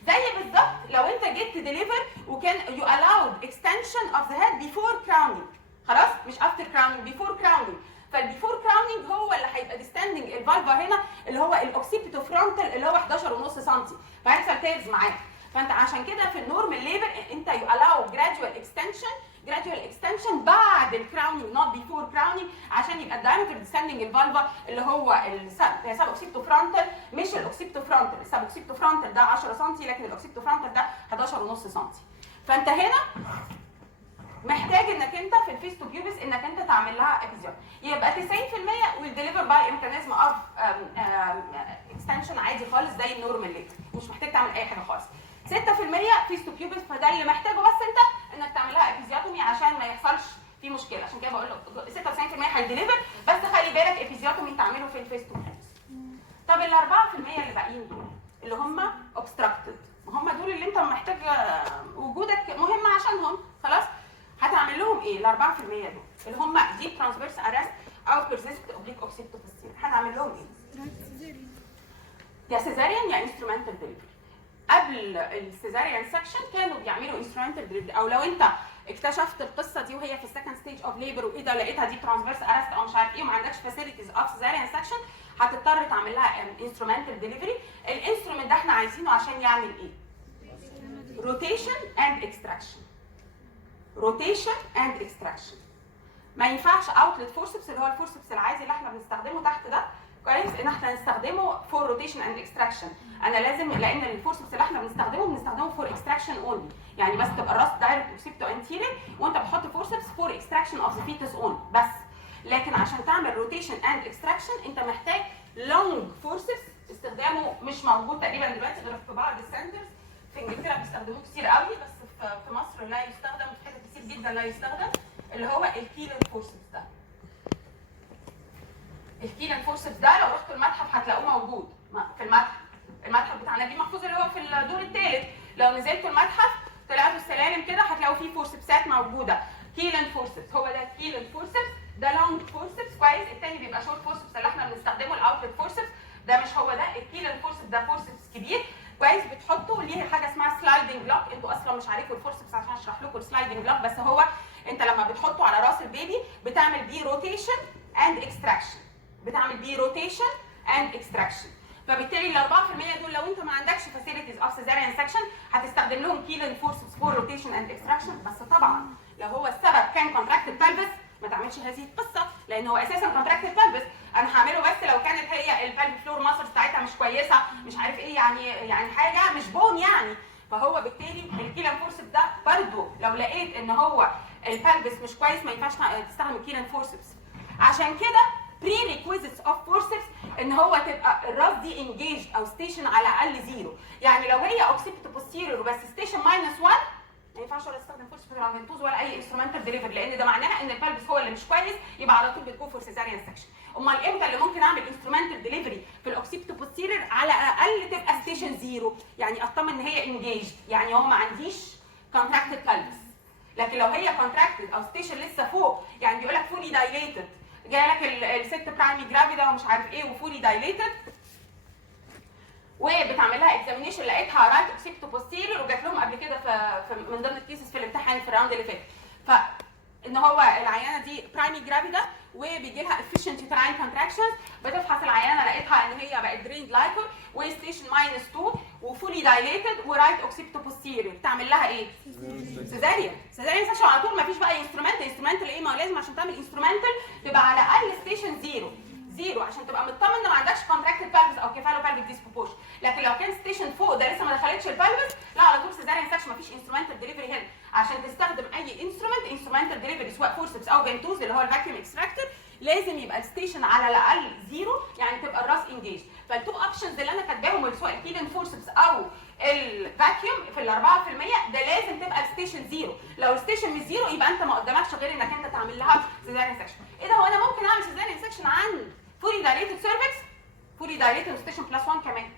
زي بالظبط لو انت جيت تديليفر وكان يو الاود اكستنشن اوف ذا هيد بيفور كراونينج، خلاص؟ مش افتر كراونينج، بيفور كراونينج، فالبيفور كراونينج هو اللي هيبقى ديستندنج الفالفا هنا اللي هو الاوكسيبيتو فرونتال اللي هو 11.5 سم، فهيحصل تيرز معاك. فانت عشان كده في النورمال ليبر انت يو الاو جرادوال اكستنشن جراديوال اكستنشن بعد الكراونينج نوت بيفور كراونينج، عشان يبقى الدايمتر ديسندنج الفالفا اللي هو السب اوكسيبتو فرونتال مش الاوكسيبتو فرونتال. السب اوكسيبتو فرونتال ده 10 سم لكن الاوكسيبتو فرونتال ده 11.5 سم. فانت هنا محتاج انك انت في الفيس تو بيوبس انك انت تعمل لها ابيزيون. يبقى 90% ويل ديليفر باي ميكانيزم اوف اكستنشن عادي خالص زي النورمال ليت، مش محتاج تعمل اي حاجه خالص. 6% فيس تو بيوبس، فده اللي محتاجه بس انت انك تعمل لها ابيزيوتومي عشان ما يحصلش في مشكله. عشان كده بقول لك 96% هيديليفر، بس خلي بالك ابيزيوتومي تعمله في الفيس تو بيوبس. طب ال 4% اللي باقيين دول اللي هم اوبستراكتد، هم دول اللي انت محتاج وجودك مهم عشانهم، خلاص؟ هتعمل لهم ايه ال 4% دول اللي هم ديب ترانسفيرس ارست او بيرسيست اوبليك اوكسيبتو بوستيريور؟ هنعمل لهم ايه؟ يا سيزاريان يا انسترومنتال ديليفري. قبل السيزاريان سكشن كانوا بيعملوا انسترومنتال ديليفري، او لو انت اكتشفت القصه دي وهي في السكند ستيج اوف ليبر وايه ده لقيتها دي ترانسفيرس ارست او مش عارف ايه وما عندكش فاسيلتيز اوف سيزاريان سكشن، هتضطر تعمل لها انسترومنتال ديليفري. الانسترومنت ده احنا عايزينه عشان يعمل ايه؟ روتيشن اند اكستراكشن. روتيشن اند اكستراكشن. ما ينفعش اوتلت فورسبس اللي هو الفورسبس العادي اللي احنا بنستخدمه تحت ده، كويس ان احنا نستخدمه فور روتيشن اند اكستراكشن. انا لازم، لان الفورسبس اللي احنا بنستخدمه فور اكستراكشن اونلي، يعني بس تبقى الراس دايركت اوكسيبتو انتيرير وانت بتحط فورسبس فور اكستراكشن اوف ذا فيتس اون بس. لكن عشان تعمل روتيشن اند اكستراكشن انت محتاج لونج فورسبس استخدامه مش موجود تقريبا دلوقتي غير في بعض السنترز. في انجلترا بيستخدموه كتير قوي، بس في مصر لا يستخدم، في حتت كتير جدا لا يستخدم، اللي هو الكيلن فورسبس ده. الكيلن فورسبس ده لو رحتوا المتحف هتلاقوه موجود في المتحف بتاع نجيب محفوظ اللي هو في الدور الثالث. لو نزلتوا المتحف طلعتوا السلالم كده هتلاقوا فيه فورسبسات موجوده. كيلن فورسبس هو ده الكيلن فورسبس، ده لونج فورسبس، كويس. الثاني بيبقى شورت فورسبس اللي احنا بنستخدمه الاوتلت فورسبس، ده مش هو ده. الكيلن فورسبس ده فورسبس كبير، كويس، بتحطه ليه حاجه اسمها سلايدنج لوك. انتوا اصلا مش عارفين الفورسبس عشان اشرح لكم السلايدنج لوك، بس هو انت لما بتحطه على راس البيبي بتعمل بيه روتيشن اند اكستراكشن، بتعمل بيه روتيشن اند اكستراكشن. فبالتالي ال 4% دول لو انت ما عندكش فاسيلتيز اوف سيزاريان سكشن هتستخدم لهم كيلن فورسبس فور روتيشن اند اكستراكشن. بس طبعا لو هو السبب كان كونتراكتد بلفس ما تعملش هذه القصه، لان هو اساسا كونتراكتد بلفس. انا هعمله بس لو كانت هي البلف فلور ماسلز بتاعتها مش كويسه، مش عارف ايه، يعني حاجه مش بون يعني. فهو بالتالي الكيلن فورسبس ده برضه لو لقيت ان هو البلفس مش كويس ما ينفعش تستخدم الكيلن فورسبس. عشان كده prerequisites of forceps ان هو تبقى الراس دي engaged او ستيشن على الاقل زيرو. يعني لو هي اوكسيبتو بوستيريور بس ستيشن -1 ما ينفعش ولا تستخدم فورس فيرامنتوز ولا اي انسترومنتال ديليفري، لان ده معناها ان البلبس هو اللي مش كويس، يبقى على طول بتكون فور سيزاريان سكشن. امال امتى اللي ممكن اعمل انسترومنتال ديليفري في الاوكسيبتو بوستيريور؟ على الاقل تبقى ستيشن زيرو، يعني اطمن ان هي انجيجد، يعني هو ما عنديش كونتراكتد بلبس. لكن لو هي كونتراكتد او ستيشن لسه فوق، يعني بيقول لك فولي دايليتد، جاي لك الست برايمي جرافيدا ومش عارف ايه وفولي دايليتد، وبتعمل لها اكزامينيشن لقيتها رايت اوكسيبتو بوستيريور، وجات لهم قبل كده في من ضمن الكيسز في الامتحان في الراوند اللي فات. فان هو العيانه دي برايمي جرافيدا وبيجي لها افيشنت يوتراين كونتراكشنز، بتفحص العيانه لقيتها ان هي بقت دريند لايكور وستيشن -2 وفولي دايليتد ورايت اوكسيبتو بوستيريور، تعمل لها ايه؟ سيزاريان سكشن على طول. ما فيش بقى انسترومنتال ايه؟ ما هو لازم عشان تعمل انسترومنتال تبقى على الاقل ستيشن زيرو عشان تبقى مطمن ان ما عندكش كونتراكتد بالفس او كيفالو بالفيك ديسبروبورشن. لكن لو كان ستيشن فوق ده لسه ما دخلتش البالفس، لا على طول سيزاريان سكشن. ما فيش انسترومنتال ديليفري هنا. عشان تستخدم اي انسترومنتال ديليفري سواء فورسبس او فينتوز اللي هو الفاكيوم اكستراكتور، لازم يبقى الستيشن على الاقل زيرو، يعني تبقى الراس انجيج. فالتو اوبشنز اللي انا كاتباهم سواء الكيلن فورسبس او الفاكيوم في ال 4% ده لازم تبقى الستيشن زيرو. لو الستيشن مش زيرو يبقى انت ما قدامكش غير انك انت تعمل لها سيزاريان سكشن. ايه ده، هو انا ممكن اعمل سيزاريان سكشن عن فولي دايليتد سيرفكس، فولي دايليتد ستيشن +1 كمان،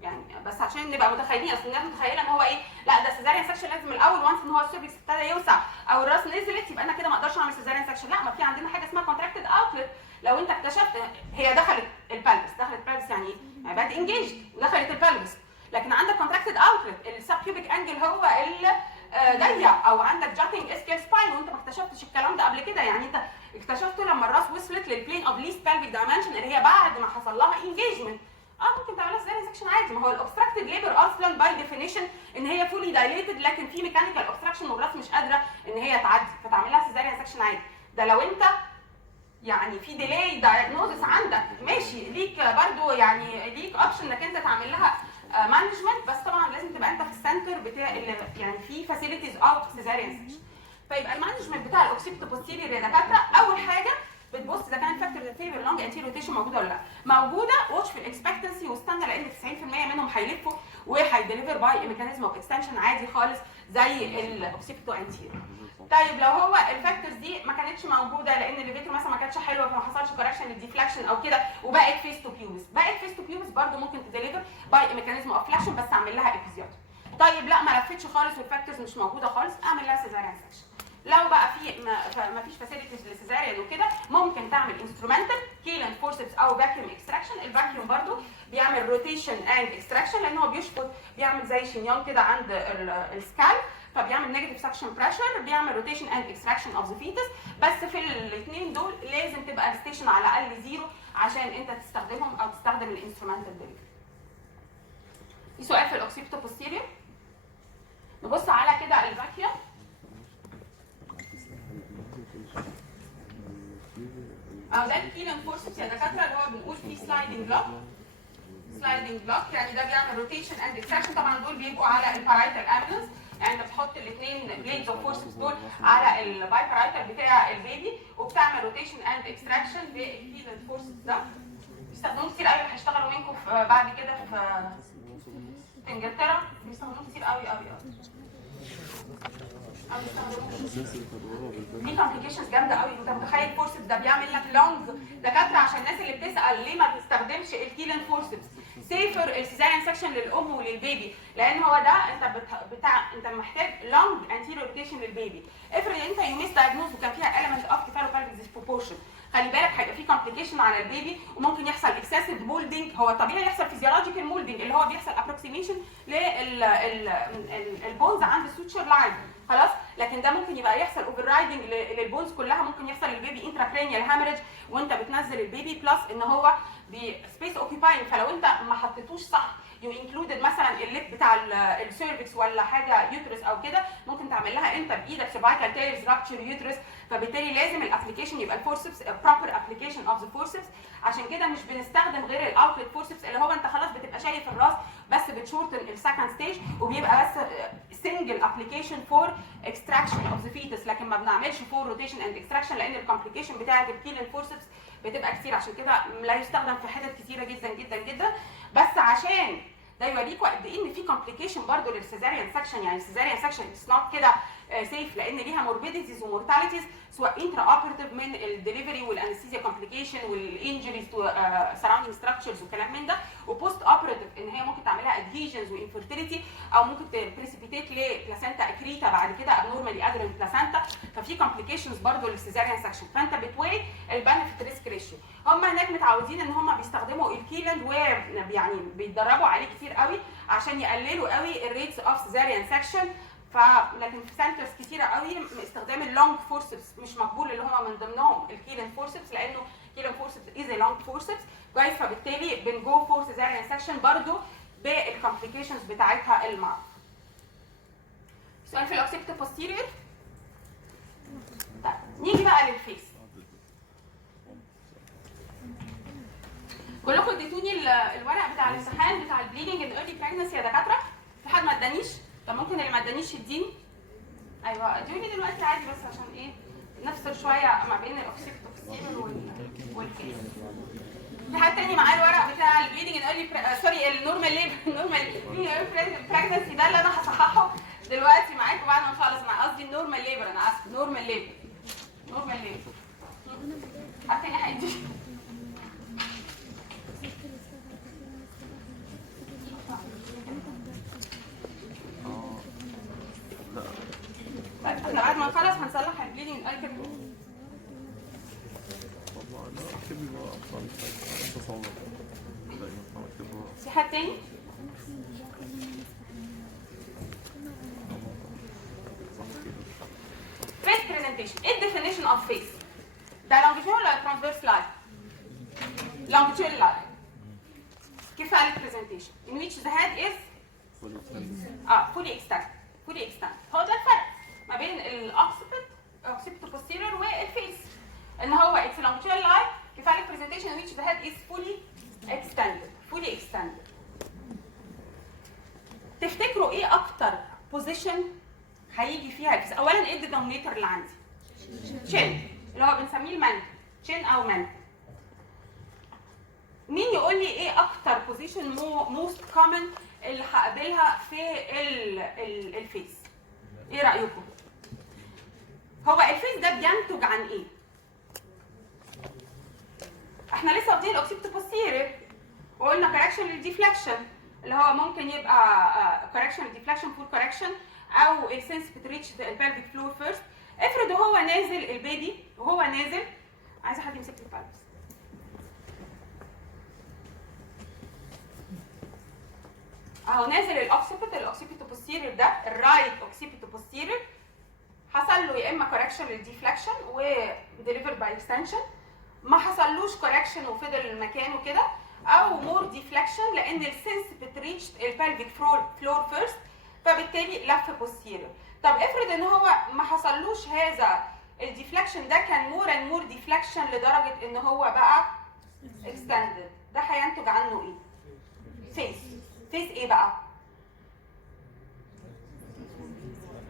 يعني بس عشان نبقى متخيلين. اصل الناس متخيله ان هو ايه، لا ده سيزاريان سكشن لازم الاول وانس ان هو السيرفكس ابتدى يوسع او الراس نزلت يبقى انا كده ما اقدرش اعمل سيزاريان سكشن. لا، ما في عندنا حاجه اسمها كونتراكتد اوتلت. لو انت اكتشفت هي دخلت البلبس يعني ايه؟ يعني بقت انجيجد ودخلت البلبس، لكن عندك كونتراكتد اوتلت السب كيوبيك انجل هو ضيق، او عندك جاتنج اسكيال سباين وانت ما اكتشفتش الكلام ده قبل كده. يعني انت اكتشفته لما الراس وصلت للبلين اوف ليست بلفيك دايمنشن اللي هي بعد ما حصل لها انجيجمنت. ممكن تعملها سيزاريان سكشن عادي، ما هو الاوبستراكتد ليبر اصلا باي ديفينيشن ان هي فولي دايليتد، لكن في ميكانيكال اوبستراكشن والراس مش قادره ان هي تعدي فتعمل لها سيزاريان سكشن عادي. ده لو انت يعني في ديلي دايجنوزس عندك ماشي، ليك برضو يعني ليك اوبشن انك انت تعمل لها مانجمنت، بس طبعا لازم تبقى انت في السنتر بتاع يعني في فاسيلتيز اوف سيزاريان سكشن. فيبقى المانجمنت بتاع الاوكسيبتو بوستيريور يا دكاتره اول حاجه بتبص اذا كان فاكتور فيبر لونج انتيريور روتيشن موجوده ولا لا. موجوده واتش في الاكسبكتنسي واستنى، لان 90% منهم هيلفوا وهيديليفر باي ميكانيزم اوف اكستنشن عادي خالص زي الاوكسيبتو انتيريور. طيب لو هو الفاكتورز دي ما كانتش موجوده لان الليفيتور مثلا ما كانتش حلوه فما حصلش كوركشن للديفلكشن او كده وبقت فيس تو بيوبس، بقت فيس تو بيوبس برده ممكن تديليفر باي ميكانيزم اوف فلاكشن بس اعمل لها ابيزيوتومي. طيب لا ما لفتش خالص والفاكتورز مش موجوده خالص، اعمل لها سيزاريان سكشن. لو بقى في ما فيش فاسيلتيز للسيزاريان وكده ممكن تعمل انسترومنتال كيلن فورسبس او فاكيوم اكستراكشن. الفاكيوم برده بيعمل روتيشن اند اكستراكشن لان هو بيشفط، بيعمل زي شنيون كده عند السكال فبيعمل نيجاتيف سكشن بريشر، بيعمل روتيشن اند اكستراكشن اوف ذا فيتس. بس في الاثنين دول لازم تبقى الستيشن على الاقل زيرو عشان انت تستخدمهم او تستخدم الانسترومنتال ديليفري. في سؤال في الاوكسيبتو بوستيريور. نبص على كده الفاكيوم. او ده الكيلن فورسبس يا دكاتره اللي هو بنقول فيه سلايدنج لوك. سلايدنج لوك يعني ده بيعمل روتيشن اند اكستراكشن. طبعا دول بيبقوا على البارايتال امبلنس، يعني انت بتحط الاثنين بليدز اوف فورسبس دول على الباي بارايتال بتاع البيبي وبتعمل روتيشن اند اكستراكشن بالكيلن فورسبس ده. بيستخدموه كتير قوي، هيشتغلوا منكم بعد كده في انجلترا، بيستخدموه كتير قوي قوي قوي. في كومبليكيشنز جامده قوي. انت متخيل الفورسبس ده بيعمل لك لونج دكاتره؟ عشان الناس اللي بتسال ليه ما بتستخدمش الكيلن فورسبس سيفر السيزاريان سكشن للام وللبيبي، لان هو ده انت انت محتاج لونج انتيريور روتيشن للبيبي. افرض انت يوميس دايجنوز وكان فيها element اوف كيفالوبالفيك ديسبروبورشن، خلي بالك هيبقى في كومبليكيشن على البيبي وممكن يحصل اكسسيف مولدنج. هو طبيعي يحصل فيزيولوجيكال مولدنج اللي هو بيحصل ابروكسيميشن للبونز عند السوتشر لاين خلاص، لكن ده ممكن يبقى يحصل اوفر رايدنج للبونز كلها. ممكن يحصل للبيبي انتراكرينيال هامرج وانت بتنزل البيبي، بلس ان هو سبيس اوكيباينج، فلو انت ما حطيتوش صح يو انكلودد مثلا الليب بتاع السيرفكس ولا حاجه يوترس او كده، ممكن تعمل لها انت بايدك سيرفايكال تيرز رابتشر يوترس. فبالتالي لازم الابلكيشن يبقى الفورسبس بروبر ابلكيشن اوف ذا فورسبس. عشان كده مش بنستخدم غير الاوتلت فورسبس اللي هو انت خلاص بتبقى شايف الراس بس بتشورتن السكند ستيج وبيبقى بس سنجل ابلكيشن فور اكستراكشن اوف ذا فيتس، لكن ما بنعملش فور روتيشن اند اكستراكشن لان الكومبليكيشن بتاعه الكيلن فورسبس بتبقى كتير. عشان كده لا يستخدم في حتت كتيره جدا جدا جدا. بس عشان ده يوريكوا قد ايه ان في كومبليكيشن برضه للسيزاريان سكشن. يعني السيزاريان سكشن اتس نوت كده سيف لان ليها موربيديتيز ومورتاليتيز سواء انترا اوبرتيف من الدليفري والانستيزيا كومبليكيشن والانجريز تو سراوندينج ستراكشرز وكلام من ده، وبوست اوبرتيف ان هي ممكن تعملها ادهيجنز وانفيرتيليتي او ممكن بريسيبيتيت لبلاسنتا اكريتا بعد كده ابنورمالي ادرنت بلاسنتا. ففي كومبليكيشنز برضه للسيزاريان سكشن. فانت بتوي البنفيت ريسك ريشيو. هم هناك متعودين ان هم بيستخدموا الكيلن ويعني بيتدربوا عليه كتير قوي عشان يقللوا قوي الريتس اوف سيزاريان سكشن. لكن في سنترز كتيره قوي استخدام اللونج فورسبس مش مقبول، اللي هم من ضمنهم الكيلن فورسبس لانه كيلن فورسبس از لونج فورسبس كويس. فبالتالي بنجو فور سيزاريان سكشن برضو بالكومبليكيشنز بتاعتها المعروفه. سؤال في الاوكسيبتو بوستيريور. طيب نيجي بقى للفيس. كلكم اديتوني الورق بتاع الامتحان بتاع البليدنج ان ايرلي بريجنسي يا دكاتره. في حد ما ادانيش؟ طب ممكن اللي ما ادانيش يديني؟ ايوه ادوني دلوقتي عادي بس عشان ايه نفصل شويه ما بين الاوكسيبتو بوستيريور والفيس. في حد تاني معاه الورق بتاع البليدنج ان ايرلي سوري النورمال ليبر النورمال بريجنسي ده اللي انا هصححه دلوقتي معاكم بعد ما نخلص. مع قصدي النورمال ليبر، انا اسف نورمال ليبر. نورمال ليبر حد تاني هيدي؟ احنا بعد ما نخلص هنصلح البليدنج الكترو. في حد تاني؟ فيس برزنتيشن. ايه الديفينيشن اوف فيس؟ ده لونجيتيودنال ولا ترانسفيرس لاين؟ لونجيتيودنال لاين. phallic presentation in which the head is fully extended. هو ده الفرق ما بين الاوكسيبيت occipital posterior والفيس، ان هو it's a longitudinal line phallic presentation in which the head is fully extended. تفتكروا ايه اكتر بوزيشن هيجي فيها الفيس؟ اولا ايه الدينومينيتور اللي عندي؟ chin اللي هو بنسميه المانتو، chin او مانتو. مين يقول لي ايه اكتر بوزيشن موست كومن اللي هقابلها في الفيس؟ ايه رايكم؟ هو الفيس ده بينتج عن ايه؟ احنا لسه واخدين الاوكسيبيتال بوستيريور وقلنا كوركشن للديفلكشن اللي هو ممكن يبقى كوركشن للديفلكشن فول كوركشن او السنسبت ريتش البلفيك فلور فيرست. افرض هو نازل البيبي وهو نازل، عايزه حد يمسك لي البلفس. اهو نازل الاوكسيبيتال بوستيريور ده، الرايت اوكسيبيتال بوستيريور حصل له يا اما كوركشن للديفلكشن وديليفر باي اكستنشن، ما حصلوش كوركشن وفضل مكانه كده، او مور ديفلكشن لان السنسبت ريتش البلفيك فلور فيرست فبالتالي لف بوستيريور. طب افرض ان هو ما حصلوش هذا الديفلكشن ده، كان مور اند مور ديفلكشن لدرجه ان هو بقى اكستندد، ده هينتج عنه ايه؟ فيس ايه بقى؟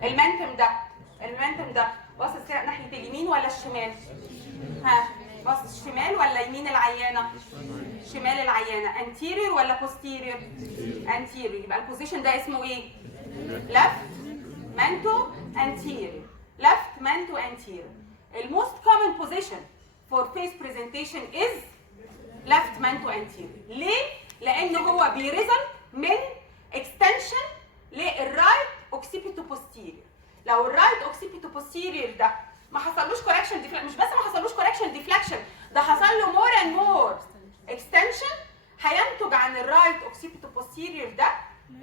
المنتم ده باصص ناحيه اليمين ولا الشمال؟ ها باصص الشمال ولا يمين العيانه؟ شمال العيانه. انتيريور ولا بوستيريور؟ انتيريور. يبقى البوزيشن ده اسمه ايه؟ left manto anterior. left manto anterior. الموست common position for face presentation is left manto anterior. ليه؟ لان هو بيريزلت من extension للرايت اوكسيبيتو بوستيريور. لو الرايت اوكسيبيتو بوستيريور ده ما حصلوش كوركشن ديفلكشن، مش بس ما حصلوش كوركشن ديفلكشن، ده حصل له مور اند مور اكستنشن، هينتج عن الرايت اوكسيبيتو بوستيريور ده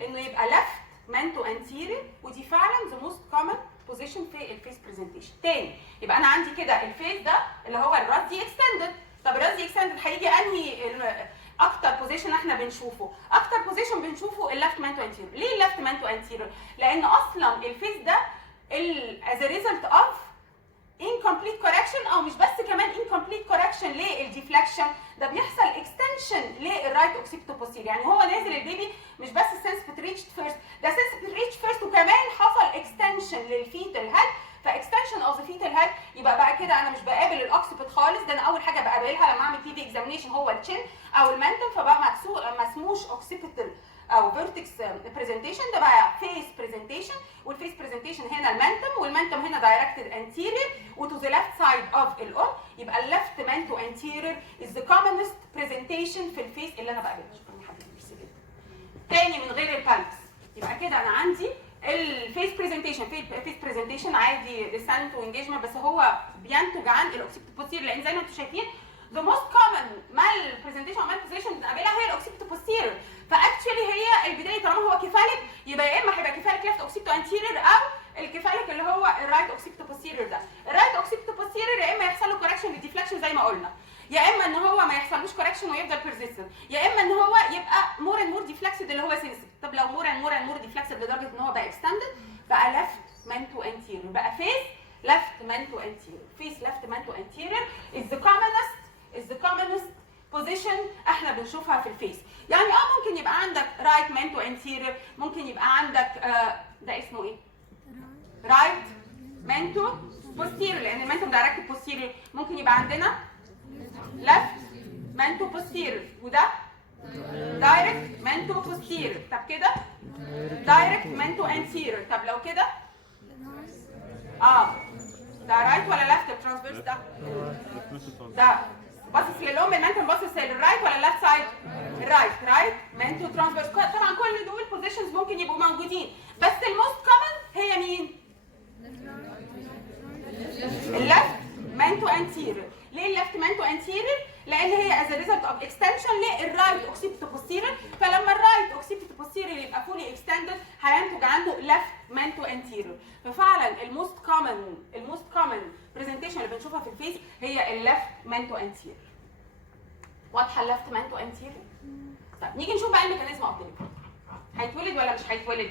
انه يبقى ليفت مانتو انتيريور، ودي فعلا ذا موست كومن بوزيشن في الفيس برزنتيشن. تاني يبقى انا عندي كده الفيس ده اللي هو الراس دي اكستندد. طب الراس دي اكستندد هيجي انهي اكتر بوزيشن احنا بنشوفه؟ اكتر بوزيشن بنشوفه الليفت مانتو انتيريور. ليه الليفت مانتو انتيريور؟ لان اصلا الفيس ده as a result of incomplete correction، او مش بس كمان incomplete correction للديفلكشن، ده بيحصل extension للرايت اوكسيبيتو بوستيريور. يعني هو نازل البيبي مش بس السنسبت ريتش فيرست، ده سنسبت ريتش فيرست وكمان حصل extension للفيتال هيد. فاكستنشن اوف ذا فيتال هيد يبقى كده انا مش بقابل الاوكسيبيت خالص، ده انا اول حاجه بقابلها لما اعمل تي في اكزامينيشن هو التشين او المنتم، فبقى ما اسموش اوكسيبيتال او فيرتكس برزنتيشن، ده بقى فيس برزنتيشن. والفيس برزنتيشن هنا المنتم، والمنتم هنا دايركتد انتيريور وتو ذا ليفت سايد اوف الام. يبقى الليفت مانتو انتيريور از ذا كومنست برزنتيشن في الفيس اللي انا بقابلها. شكرا يا حبيبي، ميرسي جدا. تاني من غير البالكس، يبقى كده انا عندي الفيس برزنتيشن. فيس برزنتيشن عادي ديسنت وانجيجمنت، بس هو بينتج عن الاوكسيبيتو بوستيريور، لان زي ما انتم شايفين the most common مال برزنتيشن ومال بوزيشن بنقابلها هي الاوكسيبيتو بوستيريور. فاكشولي هي البدايه طالما هو كيفاليك يبقى يا اما هيبقى كيفاليك ليفت اوكسيبيتو انتيريور او الكيفاليك اللي هو الرايت اوكسيبيتو بوستيريور. ده الرايت اوكسيبيتو بوستيريور يا اما يحصل له كوركشن للديفلكشن زي ما قلنا، يا اما ان هو ما يحصلوش كوركشن ويفضل بيرزيستنت، يا اما ان هو يبقى مور اند مور ديفلكسد اللي هو سنسيتيف. طب لو مور اند مور ديفلكسد لدرجه ان هو بقى اكستندد، بقى ليفت مانتو انتيريور، بقى فيس left manto anterior. face left manto anterior is the commonest position احنا بنشوفها في الفيس. يعني ممكن يبقى عندك right manto anterior، ممكن يبقى عندك ده اسمه ايه؟ right manto posterior، لان المانتو direct posterior. ممكن يبقى عندنا left manto posterior، وده direct manto posterior. طب كده direct manto anterior. طب لو كده ده رايت ولا ليفت الترانسفيرس ده؟ ده باصص للام المانتو، باصص للرايت ولا الليفت سايد؟ الرايت مانتو ترانسفيرس. طبعا كل دول بوزيشنز ممكن يبقوا موجودين، بس الموست كومن هي مين؟ الليفت مانتو انتيريور. ليه الليفت مانتو انتيريور؟ لان هي از ريزلت اوف اكستنشن للرايت اوكسيبيتو بوستيريور، فلما الرايت اوكسيبيتو بوستيريور يبقى فولي اكستندد هينتج عنه ليفت مانتو انتيريور. ففعلا الموست كومن برزنتيشن اللي بنشوفها في الفيس هي الليفت مانتو انتيريور. واضحه الليفت مانتو انتيريور؟ طب نيجي نشوف بقى الميكانيزم اوف ديليفري. هيتولد ولا مش هيتولد؟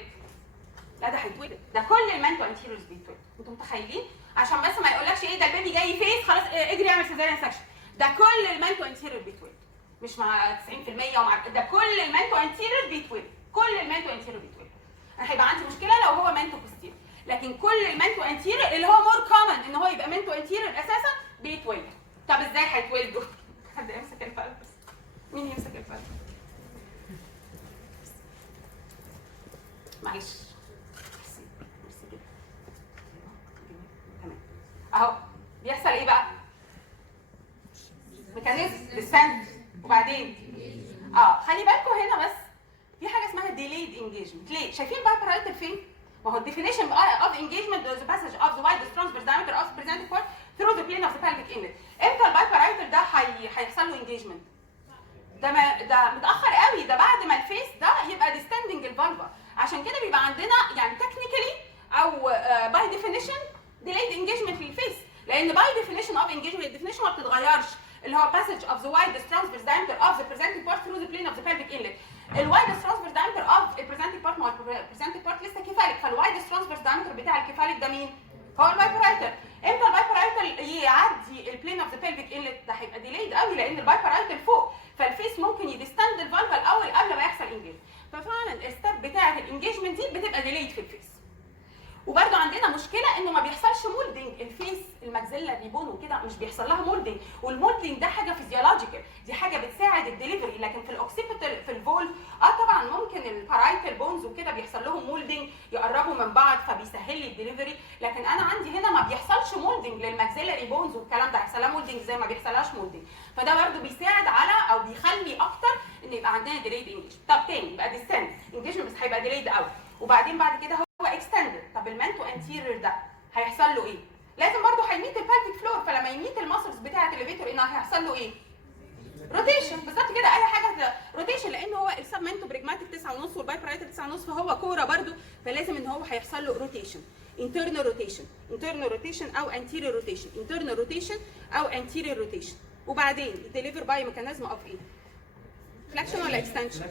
لا ده هيتولد، ده كل المانتو انتيريورز بيتولد. انتوا متخيلين؟ عشان بس ما يقولكش ايه ده البيبي جاي فيس خلاص اجري اعمل سيزاريان سكشن. ده كل المانتو انتيريور بيتولد، مش مع 90% ومع ده كل المانتو انتيريور بيتولد، كل المانتو انتيريور بيتولد. انا هيبقى عندي مشكله لو هو مانتو بوستيريور، لكن كل المانتو انتيريور اللي هو مور كومن ان هو يبقى مانتو انتيريور اساسا بيتولد. طب ازاي هيتولدوا؟ حد يمسك الفلبس. مين يمسك الفلبس؟ معلش اهو بيحصل ايه بقى؟ ميكانيزم ديسنت وبعدين خلي بالكم هنا بس في حاجه اسمها ديليد انجيجمنت. ليه؟ شايفين بقى بارايتل فين؟ ما هو الديفينيشن اوف انجيجمنت ذا باسج اوف ذا وايدست ترانسفيرس diameter of the presenting part through the plane of the pelvic inlet. امتى البايبرايتل ده هيحصل له انجيجمنت؟ ده متاخر قوي، ده بعد ما الفيس ده يبقى ديستندنج الفالفا. عشان كده بيبقى عندنا يعني تكنيكالي او باي ديفينيشن ديليد انجيجمنت للفيس، لان باي ديفينيشن اوف انجيجمنت الديفينيشن ما بتتغيرش، اللي هو passage of the widest transverse diameter of the presenting part through the plane of the pelvic inlet. الوايدست transverse diameter of the presenting part، ما هو presenting part لسه كيفاليك، فالوايدست transverse diameter بتاع الكيفاليك ده مين؟ هو البايبرايتل. امتى البايبرايتل يعدي البلين اوف ذا pelvic inlet؟ ده هيبقى ديليد قوي لان البايبرايتل فوق، فالفيس ممكن يديستند الفالفا الاول قبل ما يحصل انجيج. ففعلا الستep بتاعه الانجيجمنت دي بتبقى ديليد في الفيس. وبرده عندنا مشكله انه ما بيحصلش مولدنج الفيس، الماكسيلا ريبون وكده مش بيحصل لها مولدنج، والمولدنج ده حاجه فيزيولوجيكال، دي حاجه بتساعد الدليفري. لكن في الاوكسيبيتال في الفولف طبعا ممكن البارايتال بونز وكده بيحصل لهم مولدنج، يقربوا من بعض فبيسهل لي الدليفري. لكن انا عندي هنا ما بيحصلش مولدنج للماكسيلا ريبونز والكلام ده، هيحصل لها مولدنج زي ما بيحصلهاش مولدنج. فده برده بيساعد على او بيخلي اكتر ان يبقى عندنا ديليد انجيج. طب تاني يبقى ديستنس انجيجمنت بس هيبقى ديليد قوي، وبعدين بعد كده هو اكستندد. طب المانتو انتيريور ده هيحصل له ايه؟ لازم برضه هيميت البلفيك فلور، فلما يميت الماسلز بتاعه الليفيتور ان هيحصل له ايه؟ روتيشن. بالظبط كده، اي حاجه روتيشن، لان هو السبمنتو بريجماتيك 9.5 والبايبرايتال 9.5 فهو كوره برضه، فلازم ان هو هيحصل له روتيشن. internal rotation او anterior rotation، internal rotation او anterior rotation. وبعدين deliver by mechanism of ايه؟ فلكشن ولا اكستنشن؟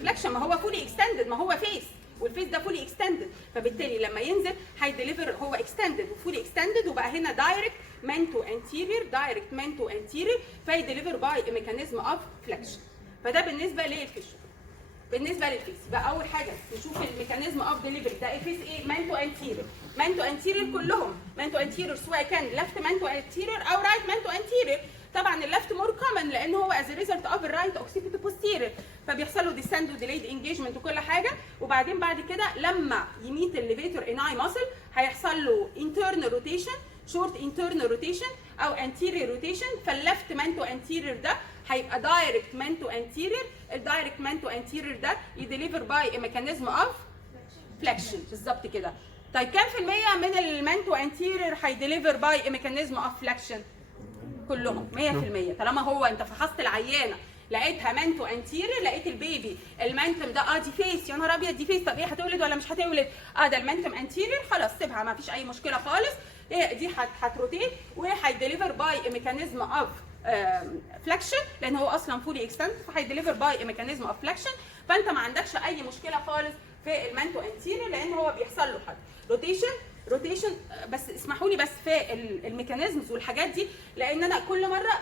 فلكشن، ما هو فولي اكستندد، ما هو فيس والفيس ده فولي اكستندد، فبالتالي لما ينزل هيديليفر هو اكستندد وفولي اكستندد، وبقى هنا دايركت منتو انتيرير، دايركت منتو انتيرير، فيديليفر باي ميكانيزم اوف فلكشن. فده بالنسبه للفيشن. بالنسبه للفيس يبقى اول حاجه نشوف الميكانيزم اوف ديليفري ده الفيس ايه؟ منتو انتيرير. منتو انتيرير كلهم منتو انتيرير، سواء كان ليفت منتو انتيرير او رايت منتو انتيرير. طبعا الليفت مور كومن لان هو از ريزلت اوف الرايت اوكسيبيتو بوستيرير، فبيحصل له ديسند وديليد انجيجمنت وكل حاجه. وبعدين بعد كده لما يميت الليفيتور اناي ماسل هيحصل له انترنال روتيشن، شورت انترنال روتيشن او انتيرير روتيشن، فالليفت منتو انتيرير ده هيبقى دايركت منتو انتيرير. الدايركت منتو انتيرير ده يديليفر باي ميكانيزم اوف فليكشن. بالظبط كده. طيب كام في المية من المنتو انتيرير هيديليفر باي ميكانيزم اوف فليكشن؟ كلهم 100%. طالما هو انت فحصت العيانه لقيتها منتو انتيرير، لقيت البيبي المنتم ده دي فيس، يا نهار ابيض دي فيس، طب ايه هتولد ولا مش هتولد؟ ده المنتم انتيرير، خلاص سيبها ما فيش اي مشكله خالص، دي هتروتيت وهيديليفر باي ميكانيزم اوف فلكشن، لان هو اصلا فولي اكستند، فهيديليفر باي ميكانيزم اوف فلكشن. فانت ما عندكش اي مشكله خالص في المنتو انتيرير لان هو بيحصل له حاجه روتيشن. بس اسمحوا لي بس في الميكانيزمز والحاجات دي، لان انا كل مره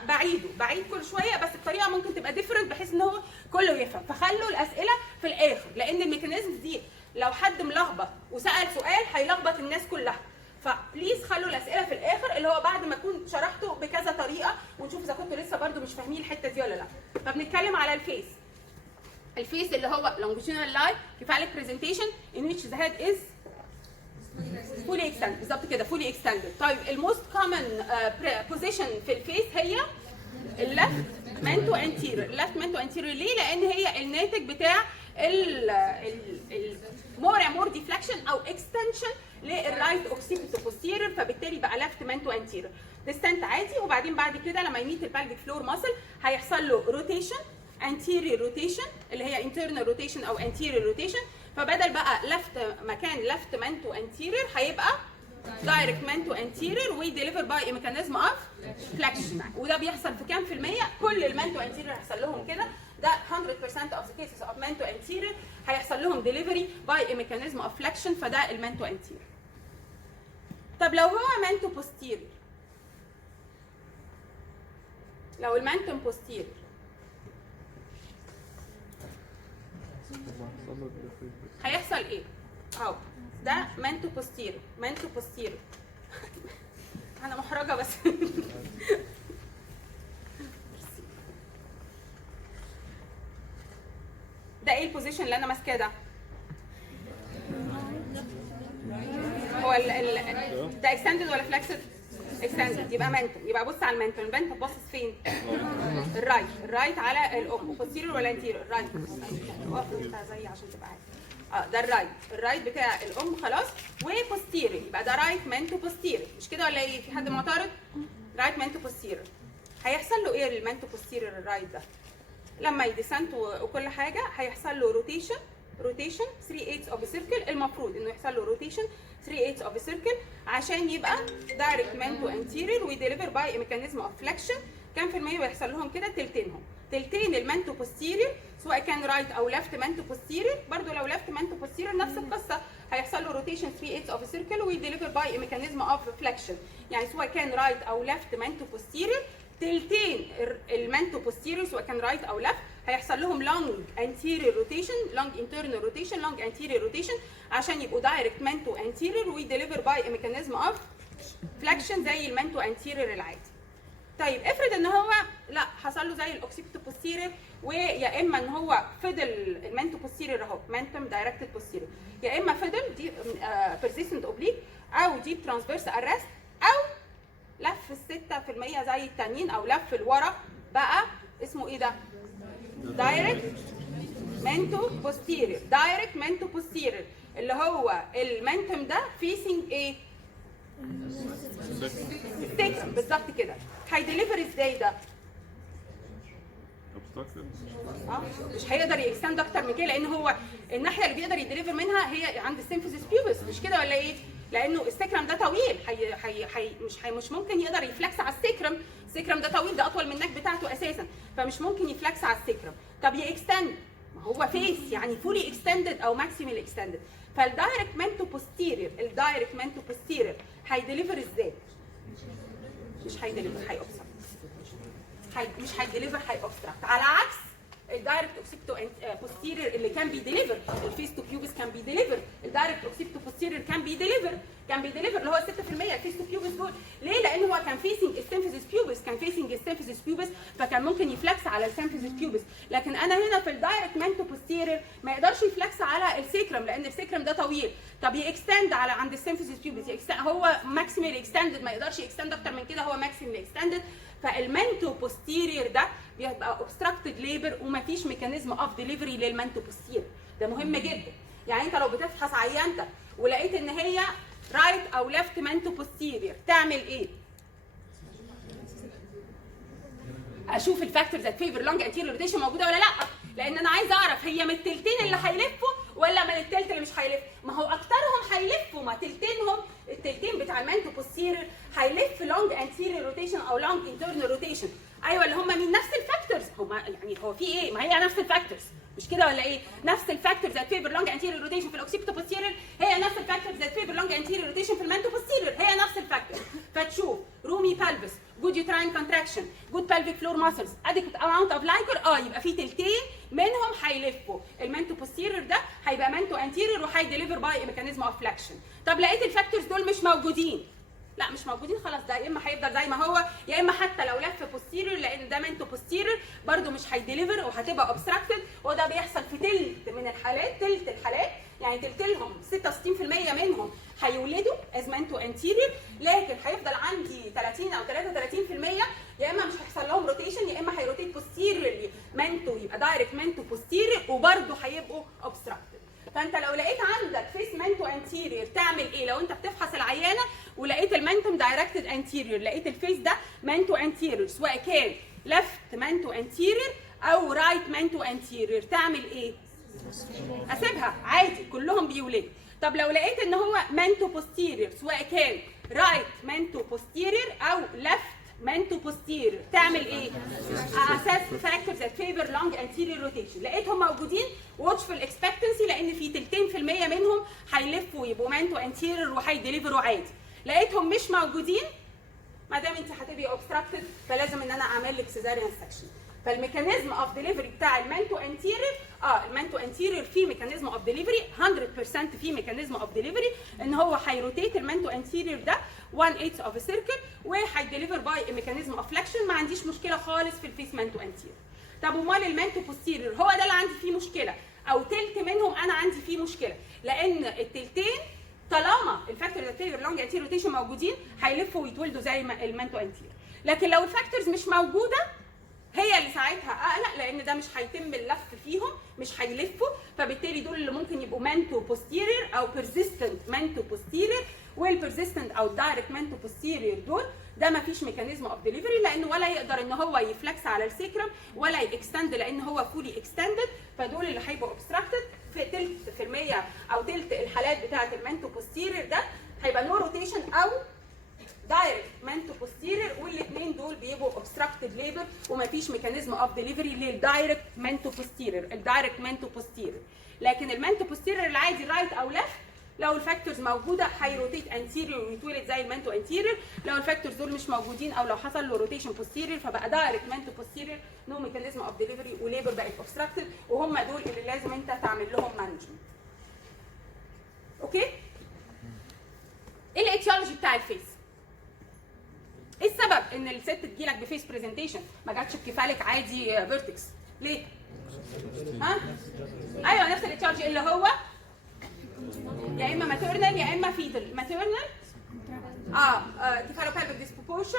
بعيد كل شويه، بس الطريقه ممكن تبقى ديفرنت بحيث ان هو كله يفهم، فخلوا الاسئله في الاخر، لان الميكانيزمز دي لو حد ملخبط وسال سؤال هيلخبط الناس كلها، فبليز خلوا الاسئله في الاخر اللي هو بعد ما اكون شرحته بكذا طريقه، ونشوف اذا كنتوا لسه برده مش فاهمين الحته دي ولا لا. فبنتكلم على الفيس اللي هو longitudinal line cephalic presentation in which the head is fully extended. بالظبط كده fully extended. طيب الموست كومن بوزيشن في الفيس هي اللفت منتو انتيريور. اللفت منتو انتيريور ليه؟ لان هي الناتج بتاع مور ديفلكشن او اكستنشن للرايت اوكسيبيتو بوستيريور، فبالتالي بقى لفت منتو انتيريور ديستنت عادي. وبعدين بعد كده لما يميت البلفيك فلور ماسل هيحصل له روتيشن، anterior روتيشن اللي هي internal روتيشن او anterior روتيشن، فبدل بقى لفت مكان لفت منتو انتيريور هيبقى دايركت منتو انتيريور ويديليفر باي ميكانيزم اوف فلكشن. وده بيحصل في كام في المية؟ كل المنتو انتيريور هيحصل لهم كده ده 100% of the cases of manto anterior هيحصل لهم delivery by a mechanism of flexion، فده المانتو anterior. طب لو هو مانتو posterior، لو المانتوم posterior هيحصل ايه؟ اهو ده مانتو posterior، مانتو posterior انا محرجه بس ده ايه البوزيشن اللي انا ماسكاه ده؟ هو ده اكستندد ولا فلكسد؟ اكستندد، يبقى منتم. يبقى بص على المنتم، المنتم باصص فين؟ الرايت، الرايت على الام. بوستيريور ولا انتيريور؟ الرايت. اقف انت زي عشان تبقى عارف. ده الرايت، الرايت بتاع الام خلاص. وبوستيريور يبقى ده رايت منتو بوستيريور، مش كده ولا ايه؟ في حد معترض؟ رايت منتو بوستيريور. هيحصل له ايه المنتو بوستيريور الرايت ده؟ لما يديسنت وكل حاجه هيحصل له روتيشن، روتيشن 3/8 اوف سيركل. المفروض انه يحصل له روتيشن 3/8 اوف سيركل عشان يبقى دايركت منتو انتيريور ويديليفر باي ميكانيزم اوف فليكشن. كام في المية ويحصل لهم كده؟ تلتينهم. تلتين المنتو بوستيريور سواء كان رايت او ليفت منتو بوستيريور. برضو لو ليفت منتو بوستيريور نفس القصه، هيحصل له روتيشن 3/8 اوف سيركل ويديليفر باي ميكانيزم اوف فليكشن. يعني سواء كان رايت او ليفت منتو بوستيريور، تلتين المنتو بوستيريور سواء كان رايت او ليفت هيحصل لهم لونج انتيريور روتيشن، لونج انترنال روتيشن، لونج انتيريور روتيشن عشان يبقوا دايركت منتو انتيريور ويديليفر باي ميكانيزم اوف فليكشن زي المنتو انتيريور العادي. طيب افرض ان هو لا حصل له زي الاوكسيبيتو بوستيريور، ويا اما ان هو فضل المنتو بوستيريور اهو منتم دايركتد بوستيريور، يا اما فضل دي بيرسيستنت اوبليك او ديب ترانسفيرس ارست، او لف 6% زي التانيين، او لف لورا بقى اسمه ايه ده؟ دايركت منتو بوستيريور. دايركت منتو بوستيريور اللي هو المنتم ده فيسنج ايه؟ السكرم بالظبط كده. هيديليفر ازاي ده؟ مش هيقدر يكستند اكتر من كده، لان هو الناحيه اللي بيقدر يديليفر منها هي عند السيمفيزيس بيوبس، مش كده ولا ايه؟ لانه السكرم ده طويل، مش ممكن يقدر يفلكس على السكرم. السكرم ده طويل، ده اطول من النك بتاعته اساسا، فمش ممكن يفلكس على السكرم. طب يكستند، ما هو فيس يعني فولي اكستندد او ماكسيمال اكستندد. فالدايركت منتو بوستيريور، الدايركت منتو بوستيريور هيديليفر ازاي؟ مش هيديليفر، هيأوبستراكت. مش هيديليفر، هيأوبستراكت. على عكس الدايركت اوكسيبتو بوستيريور اللي كان بيديليفر، الفيس تو بيوبس كان بيديليفر، الدايركت اوكسيبتو بوستيريور كان بيديليفر اللي هو 6% الفيس تو بيوبس دول. ليه؟ لان هو كان فيسنج السيمفيزيس بيوبس، كان فيسنج السيمفيزيس بيوبس، فكان ممكن يفلكس على السيمفيزيس بيوبس. لكن انا هنا في الدايركت منتو بوستيريور ما يقدرش يفلكس على السيكرم لان السيكرم ده طويل. طب يكستند على عند السيمفيزيس بيوبس، هو ماكسيمال اكستندد، ما يقدرش يكستند اكتر من كده، هو ماكسيمال اكستندد. فالمنتو بوستيريور ده بيبقى اوبستراكتد ليبر ومفيش ميكانيزم اوف ديليفري للمنتو بوستيريور. ده مهم جدا. يعني انت لو بتفحص عيانتك ولقيت ان هي رايت او ليفت منتو بوستيريور تعمل ايه؟ اشوف الفاكتورز ذات فيفر لونج انتيريور روتيشن موجوده ولا لا، لان انا عايزه اعرف هي من التلتين اللي هيلفوا ولا من التلت اللي مش هيلف. ما هو اكترهم هيلفوا، ما تلتينهم، التلتين بتاع المنتو بوستيريور هيلف لونج انتيريور روتيشن او لونج انترنال روتيشن. ايوه اللي هم من نفس الفاكتورز، هم يعني هو في ايه؟ ما هي نفس الفاكتورز، مش كده ولا ايه؟ نفس الفاكتورز ذات فيفر لونج انتيريور روتيشن في الاوكسيبتو بوستيريور هي نفس الفاكتورز ذات فيفر لونج انتيريور روتيشن في المنتو بوستيريور، هي نفس الفاكتور. فتشوف رومي بالفس، جود يوتراين كونتراكشن، جود بلفيك فلور ماسلز، اديكوت اماونت اوف لايكر، يبقى في تلتين منهم هيلفوا. المنتو بوستيريور ده هيبقى منتو انتيريور وهيديليفر باي ميكانيزم اوف فلكشن. طب لقيت الفاكتورز دول مش موجودين، لا مش موجودين خلاص، ده يا اما هيفضل زي ما هو، يا اما حتى لو لف بوستيريور لان ده منتو بوستيريور برده مش هيديليفر وهتبقى اوبستراكتد. وده بيحصل في تلت من الحالات، تلت الحالات يعني تلتلهم 66% منهم هيولدوا از منتو انتيريور، لكن هيفضل عندي 30 او 33% يا اما مش هيحصل لهم روتيشن، يا اما هيروتيت بوستيريورلي منتو، يبقى دايركت منتو بوستيريور وبرده هيبقوا اوبستراكتد. فانت لو لقيت عندك فيس منتو انتيريور تعمل ايه؟ لو انت بتفحص العيانه ولقيت المنتوم دايركتد انتيريور، لقيت الفيس ده منتو انتيريور سواء كان ليفت منتو انتيريور او رايت منتو انتيريور، تعمل ايه؟ اسيبها عادي، كلهم بيولدوا. طب لو لقيت ان هو منتو بوستيريور سواء كان رايت منتو بوستيريور او ليفت منتو بوستير تعمل ايه؟ اساس فاكتورز ذات فيفر لونج انتيريور روتيشن، لقيتهم موجودين واتشفul اكسبكتنسي لان في 2% منهم هيلفوا يبقوا منتو انتيريور وهيديليفروا عادي. لقيتهم مش موجودين، ما دام انت هتبقي اوبستراكتد فلازم ان انا اعمل لك سيزاريان سكشن. فالميكانيزم اوف ديليفري بتاع المانتو انتيريور المانتو انتيريور فيه ميكانيزم اوف ديليفري 100% فيه ميكانيزم اوف ديليفري ان هو هيروتيت المانتو انتيريور ده 1/8 اوف سيركل وهيديليفر باي ميكانيزم اوف فلكشن. ما عنديش مشكله خالص في الفيس مانتو انتيريور. طب امال المانتو بوستيريور هو ده اللي عندي فيه مشكله، او تلت منهم انا عندي فيه مشكله، لان التلتين طالما الفاكتور ذات فيفر لونج انتيريور روتيشن موجودين هيلفوا ويتولدوا زي المانتو انتيريور. لكن لو الفاكتورز مش موجوده هي اللي ساعتها اقلق، لان ده مش هيتم اللف فيهم، مش هيلفوا، فبالتالي دول اللي ممكن يبقوا مانتو بوستيريور او بيرزيستنت مانتو بوستيريور. والبيرزيستنت او دايركت مانتو بوستيريور دول ده ما فيش ميكانيزم اوف ديليفري، لانه ولا يقدر ان هو يفلكس على السيكرم ولا يكستند لان هو فولي اكستندد. فدول اللي هيبقوا اوبستراكتد في تلت في المية او تلت الحالات بتاعه المانتو بوستيريور ده هيبقى نو روتيشن او دايركت مانتو بوستيريور، والاثنين دول بيبقوا اوبستراكتد ليبر ومفيش ميكانيزم اوف ديليفري للدايركت مانتو بوستيريور. الدايركت مانتو بوستيريور، لكن المانتو بوستيريور العادي رايت او ليفت لو الفاكتورز موجوده هيروتيت انتيريور ويتولد زي المانتو انتيريور. لو الفاكتورز دول مش موجودين او لو حصل له روتيشن بوستيريور فبقى دايركت مانتو بوستيريور نو ميكانيزم اوف ديليفري وليبر بقت اوبستراكتد، وهم دول اللي لازم انت تعمل لهم مانجمنت. اوكي؟ ايه الايتيولوجي بتاع الفيس؟ ايه السبب ان الست تجيلك بفيس برزنتيشن ما جاتش بكفالك عادي فيرتكس؟ ليه؟ ها؟ ايوه نفس الايتيولوجي اللي هو يا اما ماتيرنال يا اما فيتال. ماتيرنال كيفالوبالفيك ديسبروبورشن،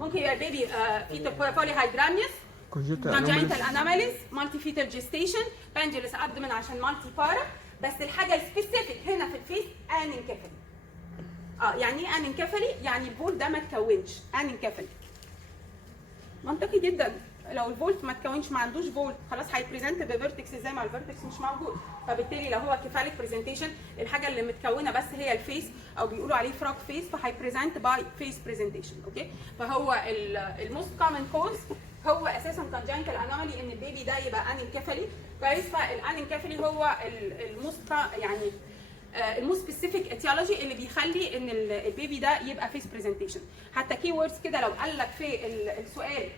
ممكن يبقى البيبي فيتال بولي هايدراميوس، congenital anomalies، مالتي فيتال جيستيشن، بانجلس ابدمن عشان مالتي بارا. بس الحاجه السبيسيفيك هنا في الفيس انكفالي. يعني ايه انكفالي؟ يعني الفولت ده ما اتكونش. انكفالي منطقي جدا، لو الفولت ما اتكونش ما عندوش فولت خلاص هيبريزنت بفيرتكس زي ما الفيرتكس مش موجود. فبالتالي لو هو كيفاليك برزنتيشن الحاجه اللي متكونه بس هي الفيس او بيقولوا عليه فروج فيس فهيبريزنت باي فيس برزنتيشن. اوكي؟ فهو الموست كومن كوز هو اساسا كونجنتال انومالي ان البيبي ده يبقى انكفالي. كويس؟ فالانكفالي هو الموست يعني المو سبيسيفيك اتيولوجي اللي بيخلي ان البيبي ده يبقى فيس برزنتيشن. حتى كي ووردز كده لو قال لك في السؤال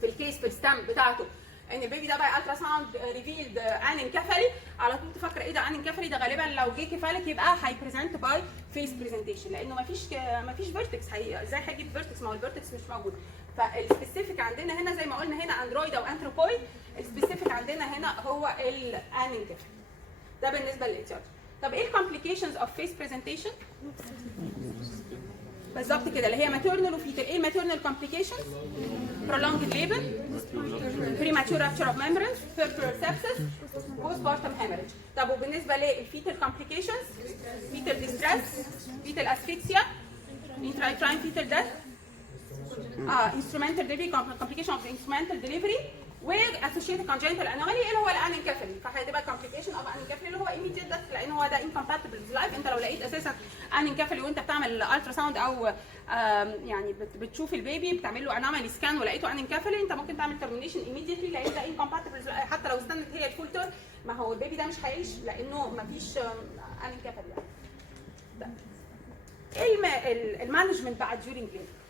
في الكيس في الستام بتاعته ان البيبي ده بقى الترا ساوند ريفيلد انكفالي، على طول تفكر ايه ده انكفالي؟ ده غالبا لو جه كفالك يبقى هيبريزنت باي فيس برزنتيشن، لانه مفيش فيرتكس. ازاي هيجيب فيرتكس؟ ما هو الفيرتكس مش موجود. فالسبيسيفيك عندنا هنا زي ما قلنا هنا اندرويد او انثروبويد، السبيسيفيك عندنا هنا هو الانكفالي. ده بالنسبه للاتيولوجي. طب ايه الكومبليكيشنز اوف فيس برزنتيشن؟ بالظبط كده اللي هي ماتيرنال وفيتال. ايه الماتيرنال كومبليكيشنز؟ prolonged labor، premature rupture of membranes، peripheral sepsis، postpartum hemorrhage. طب وبالنسبه للفيتال كومبليكيشنز؟ fetal distress، fetal asphyxia، intrauterine fetal death، instrumental delivery complication of the instrumental delivery، واسوشيتد congenital anomaly اللي هو الانكفالي. فهتبقى complication of انكفالي اللي هو immediate death، لان هو ده incompatible with life. انت لو لقيت اساسا انكفالي وانت بتعمل الترا ساوند او يعني بتشوف البيبي بتعمل له انومالي سكان ولقيته انكفالي، انت ممكن تعمل termination immediately لان ده incompatible حتى لو استنت هي الفول تيرم. ما هو البيبي ده مش هيعيش لانه ما فيش انكفالي. ايه المانجمنت بعد during labor؟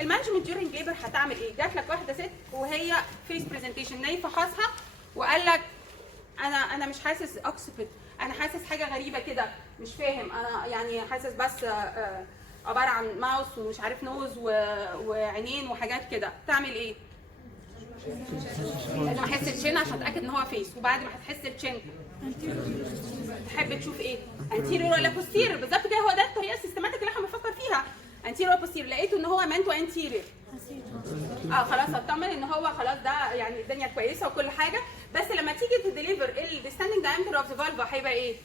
المانجمنت ديورنج ليبر هتعمل ايه؟ جات لك واحده ست وهي فيس برزنتيشن نايم فحصها وقال لك انا مش حاسس اوكسبت، انا حاسس حاجه غريبه كده مش فاهم، انا يعني حاسس بس عباره عن ماوس ومش عارف نوز وعينين وحاجات كده. تعمل ايه؟ لازم احس التشين عشان اتاكد ان هو فيس. وبعد ما هتحس التشين تحب تشوف ايه؟ انتيريور ولا بوستيريور؟ بالظبط كده، هو ده الطريقه السيستماتيك اللي احنا بنفكر فيها. انتيريور ولا بوستيريور؟ لقيته ان هو مانتو انتيريور، خلاص اطمن ان هو خلاص ده يعني الدنيا كويسه وكل حاجه. بس لما تيجي تديليفر الديستاندنج دايمتر اوف ذا فالفا هيبقى ايه؟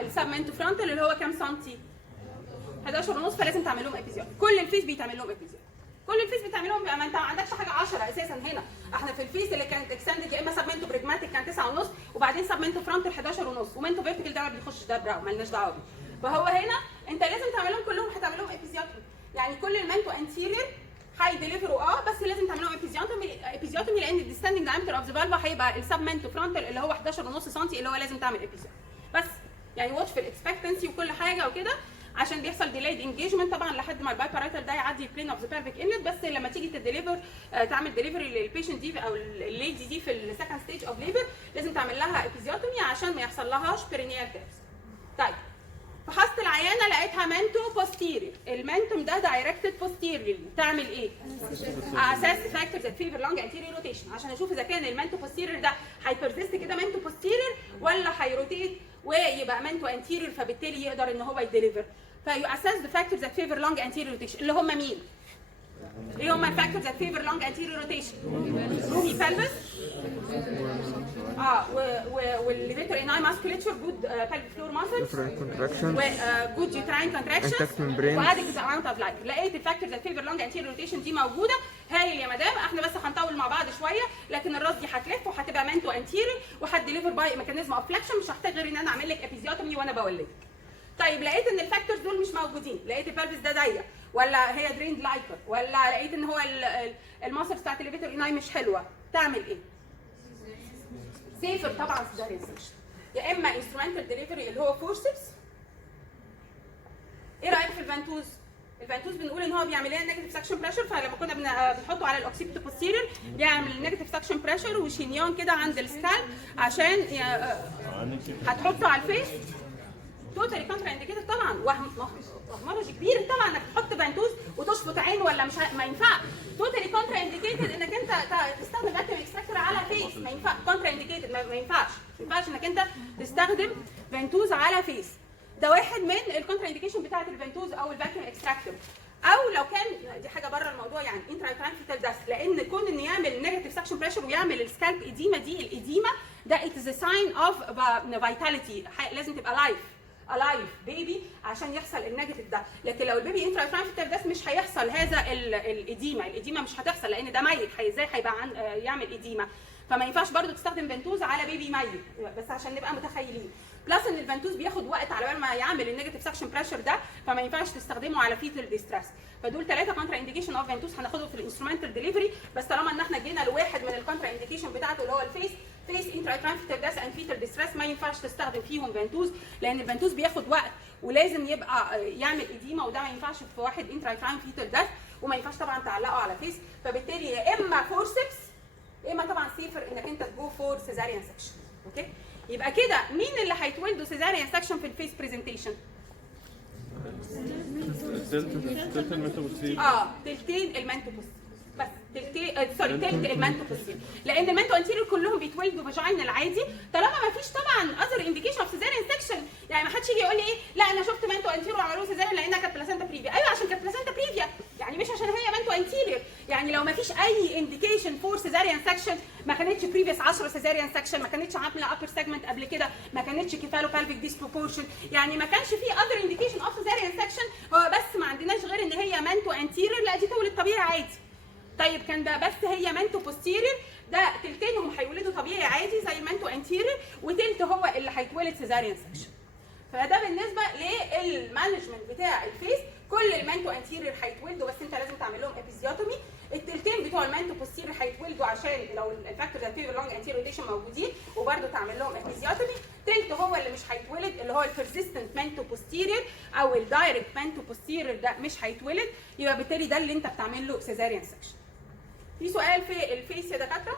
السبمنتو فرونتال اللي هو كام سنتي؟ 11.5. فلازم تعمل لهم ابيزيال. كل الفيس بيتعمل لهم ابيزيال، كل الفيس بيتعمل لهم. ما انت ما عندكش حاجه 10 اساسا هنا. احنا في الفيس اللي كانت اكستندد يا اما سبمنتو بريجماتيك كان 9.5 وبعدين سبمنتو فرونتال 11.5 ومنتو فيرتيكال ده ما بيخش ده براو مالناش دعوه بيه. فهو هنا انت لازم تعملهم كلهم، هتعملهم ابيزيوتومي، يعني كل المانتو انتيرير هيديليفروا بس لازم تعملهم ابيزيوتومي لان الديستاندنج دايمتر اوف ذا فالفا هيبقى السبمنتو فرونتال اللي هو 11.5 سم اللي هو لازم تعمل ابيزيوتومي بس. يعني واتش في الاكسبكتنسي وكل حاجه وكده عشان بيحصل ديلايد انجيجمنت طبعا لحد ما البايبارايتال ده يعدي البلين اوف ذا بيرفيك انلت، بس لما تيجي تديليفر تعمل ديليفري للبيشنت دي او الليدي دي في السكند ستيج اوف ليبر لازم تعمل لها ابيزيوتومي عشان ما يحصل لهاش بيرينيال تيرس. طيب فحصت العيانه لقيتها منتو بوستيريور، المنتوم ده دايركتد بوستيريور، تعمل ايه؟ اساس فاكتورز ات فيفر لونج انتيريور روتيشن عشان اشوف اذا كان المنتو بوستيريور ده هيبرزست كده منتو بوستيريور ولا هيروتيت ويبقى منتو انتيريور فبالتالي يقدر ان هو يديليفر. فيو اساس ذا فاكتورز ات فيفر لونج انتيريور روتيشن اللي هم مين؟ ايه هم الفاكتورز ات فيفر لونج انتيريور روتيشن؟ رومي بلفس والليفيتور اناي ماسكوليتشر جود بلفيك فلور ماسلز وجود يوتراين كونتراكشن وادكت اماونت اوف لايف. لقيت الفاكتورز ات فيفر لونج انتيريور روتيشن دي موجوده، هايل يا مدام. احنا بس هنطول مع بعض شويه لكن الراس دي هتلف وهتبقى مانتو انتيريور وهتديليفر باي ميكانيزم اوف فلكشن، مش هحتاج غير ان انا اعمل لك ابيزيوتومي وانا بولدك. طيب لقيت ان الفاكتورز دول مش موجودين، لقيت البلفس ده ضيق ولا هي دريند لايكر ولا لقيت ان هو الماسلز بتاعت الليفيتور اناي مش حلوه، تعمل ايه؟ سيفر طبعا سيزاريان سكشن، يا اما انسترومنتال ديليفري اللي هو فورسبس. ايه رايك في الفانتوز؟ الفانتوز بنقول ان هو بيعمل لنا نيجاتيف سكشن بريشر، فلما كنا بنحطه على الاوكسيبيتو بوستيريور بيعمل نيجاتيف سكشن بريشر وشينيون كده عند السكال عشان هتحطه على الفيس. توتالي كونترا انديكيتد طبعا، وهمرج كبير طبعا انك تحط فانتوز وتشفط عين ولا مش ما ينفعش. توتالي كونترا انديكيتد انك انت تستخدم فاكيوم اكستراكتور على فيس، ما ينفع. كونترا انديكيتد ما ينفعش انك انت تستخدم فانتوز على فيس. ده واحد من الكونترا انديكيشن بتاعت الفانتوز او الفاكيوم اكستراكتور. او لو كان دي حاجه بره الموضوع يعني انترايتران فيتال داس، لان كون انه يعمل نيجاتيف سكشن بريشر ويعمل السكالب ايديما دي، الايديما ده ات از ساين اوف فيتاليتي، لازم تبقى لايف الايف بيبي عشان يحصل النيجاتيف ده. لكن لو البيبي انترايتران فيتال داس مش هيحصل هذا الايديما مش هتحصل لان ده ميت، ازاي هيبقى يعمل ايديما؟ فما ينفعش برضو تستخدم فانتوز على بيبي ميت، بس عشان نبقى متخيلين. بلس ان الفانتوز بياخد وقت على بال ما يعمل النيجاتيف سكشن بريشر ده، فما ينفعش تستخدمه على فيتال ديستريس. فدول 3 كونترا انديكيشن اوف فانتوز هناخدهم في الانسترومنتال ديليفري، بس طالما ان احنا جينا لواحد من الكونترا انديكيشن بتاعته اللي هو الفيس انترايتران فيتال داس اند فيتال ديستريس، ما ينفعش تستخدم فيهم فانتوز لان الفانتوز بياخد وقت ولازم يبقى يعمل ايديما، وده ما ينفعش في واحد انترايتران فيتال داس، وما ينفعش طبعا تعلقه على فيس. فبالتالي يا اما فورسبس يا اما طبعا سيفر انك انت تجو فور سيزاريان سكشن. اوكي، يبقى كده مين اللي هيتولدوا سيزاريان سكشن في الفيس برزنتيشن؟ تلتين المانتوبوس بس، تلت المانتوبوس، لان المانتو انتيريور كلهم بيتولدوا فاجينال عادي طالما ما فيش طبعا اذر انديكيشن اوف سيزاريان سكشن. يعني ما حدش يجي يقول لي ايه لا انا شفت مانتو انتيريور وعملوه سيزاريان لانها كانت بلاسنتا بريفيا. ايوه عشان كانت بلاسنتا بريفيا، يعني مش عشان هي مانتو انتيريور. يعني لو ما فيش اي انديكيشن فور سيزاريان سكشن، ما كانتش بريفيس 10 سيزاريان سكشن، ما كانتش عامله ابر سيجمنت قبل كده، ما كانتش كيفالو بالفيك ديسبروبورشن، يعني ما كانش في اذر انديكيشن اوف سيزاريان سكشن. هو بس ما عندناش غير ان هي مانتو انتيريور، لا دي تولد طبيعي عادي. طيب كان ده بس هي مانتو بوستيريور، ده تلتينهم هيولدوا طبيعي عادي زي المانتو انتيريور، وتلت هو اللي هيتولد سيزاريان سكشن. فده بالنسبه للمانجمنت بتاع الفيس. كل المانتو انتيريور هيتولدوا بس انت لازم تعمل لهم ابيزيوتومي. التلتين بتوع المانتو بوستيريور هيتولدوا عشان لو الفاكتورز الفيفر لونج انتيريور روتيشن موجودين وبرده تعمل لهم ابيزيوتومي. تلت هو اللي مش هيتولد اللي هو البرزيستنت مانتو بوستيريور او الدايركت مانتو بوستيريور، ده مش هيتولد، يبقى بالتالي ده اللي انت بتعمل له سيزاريان سكشن. في سؤال في الفيس يا دكاتره؟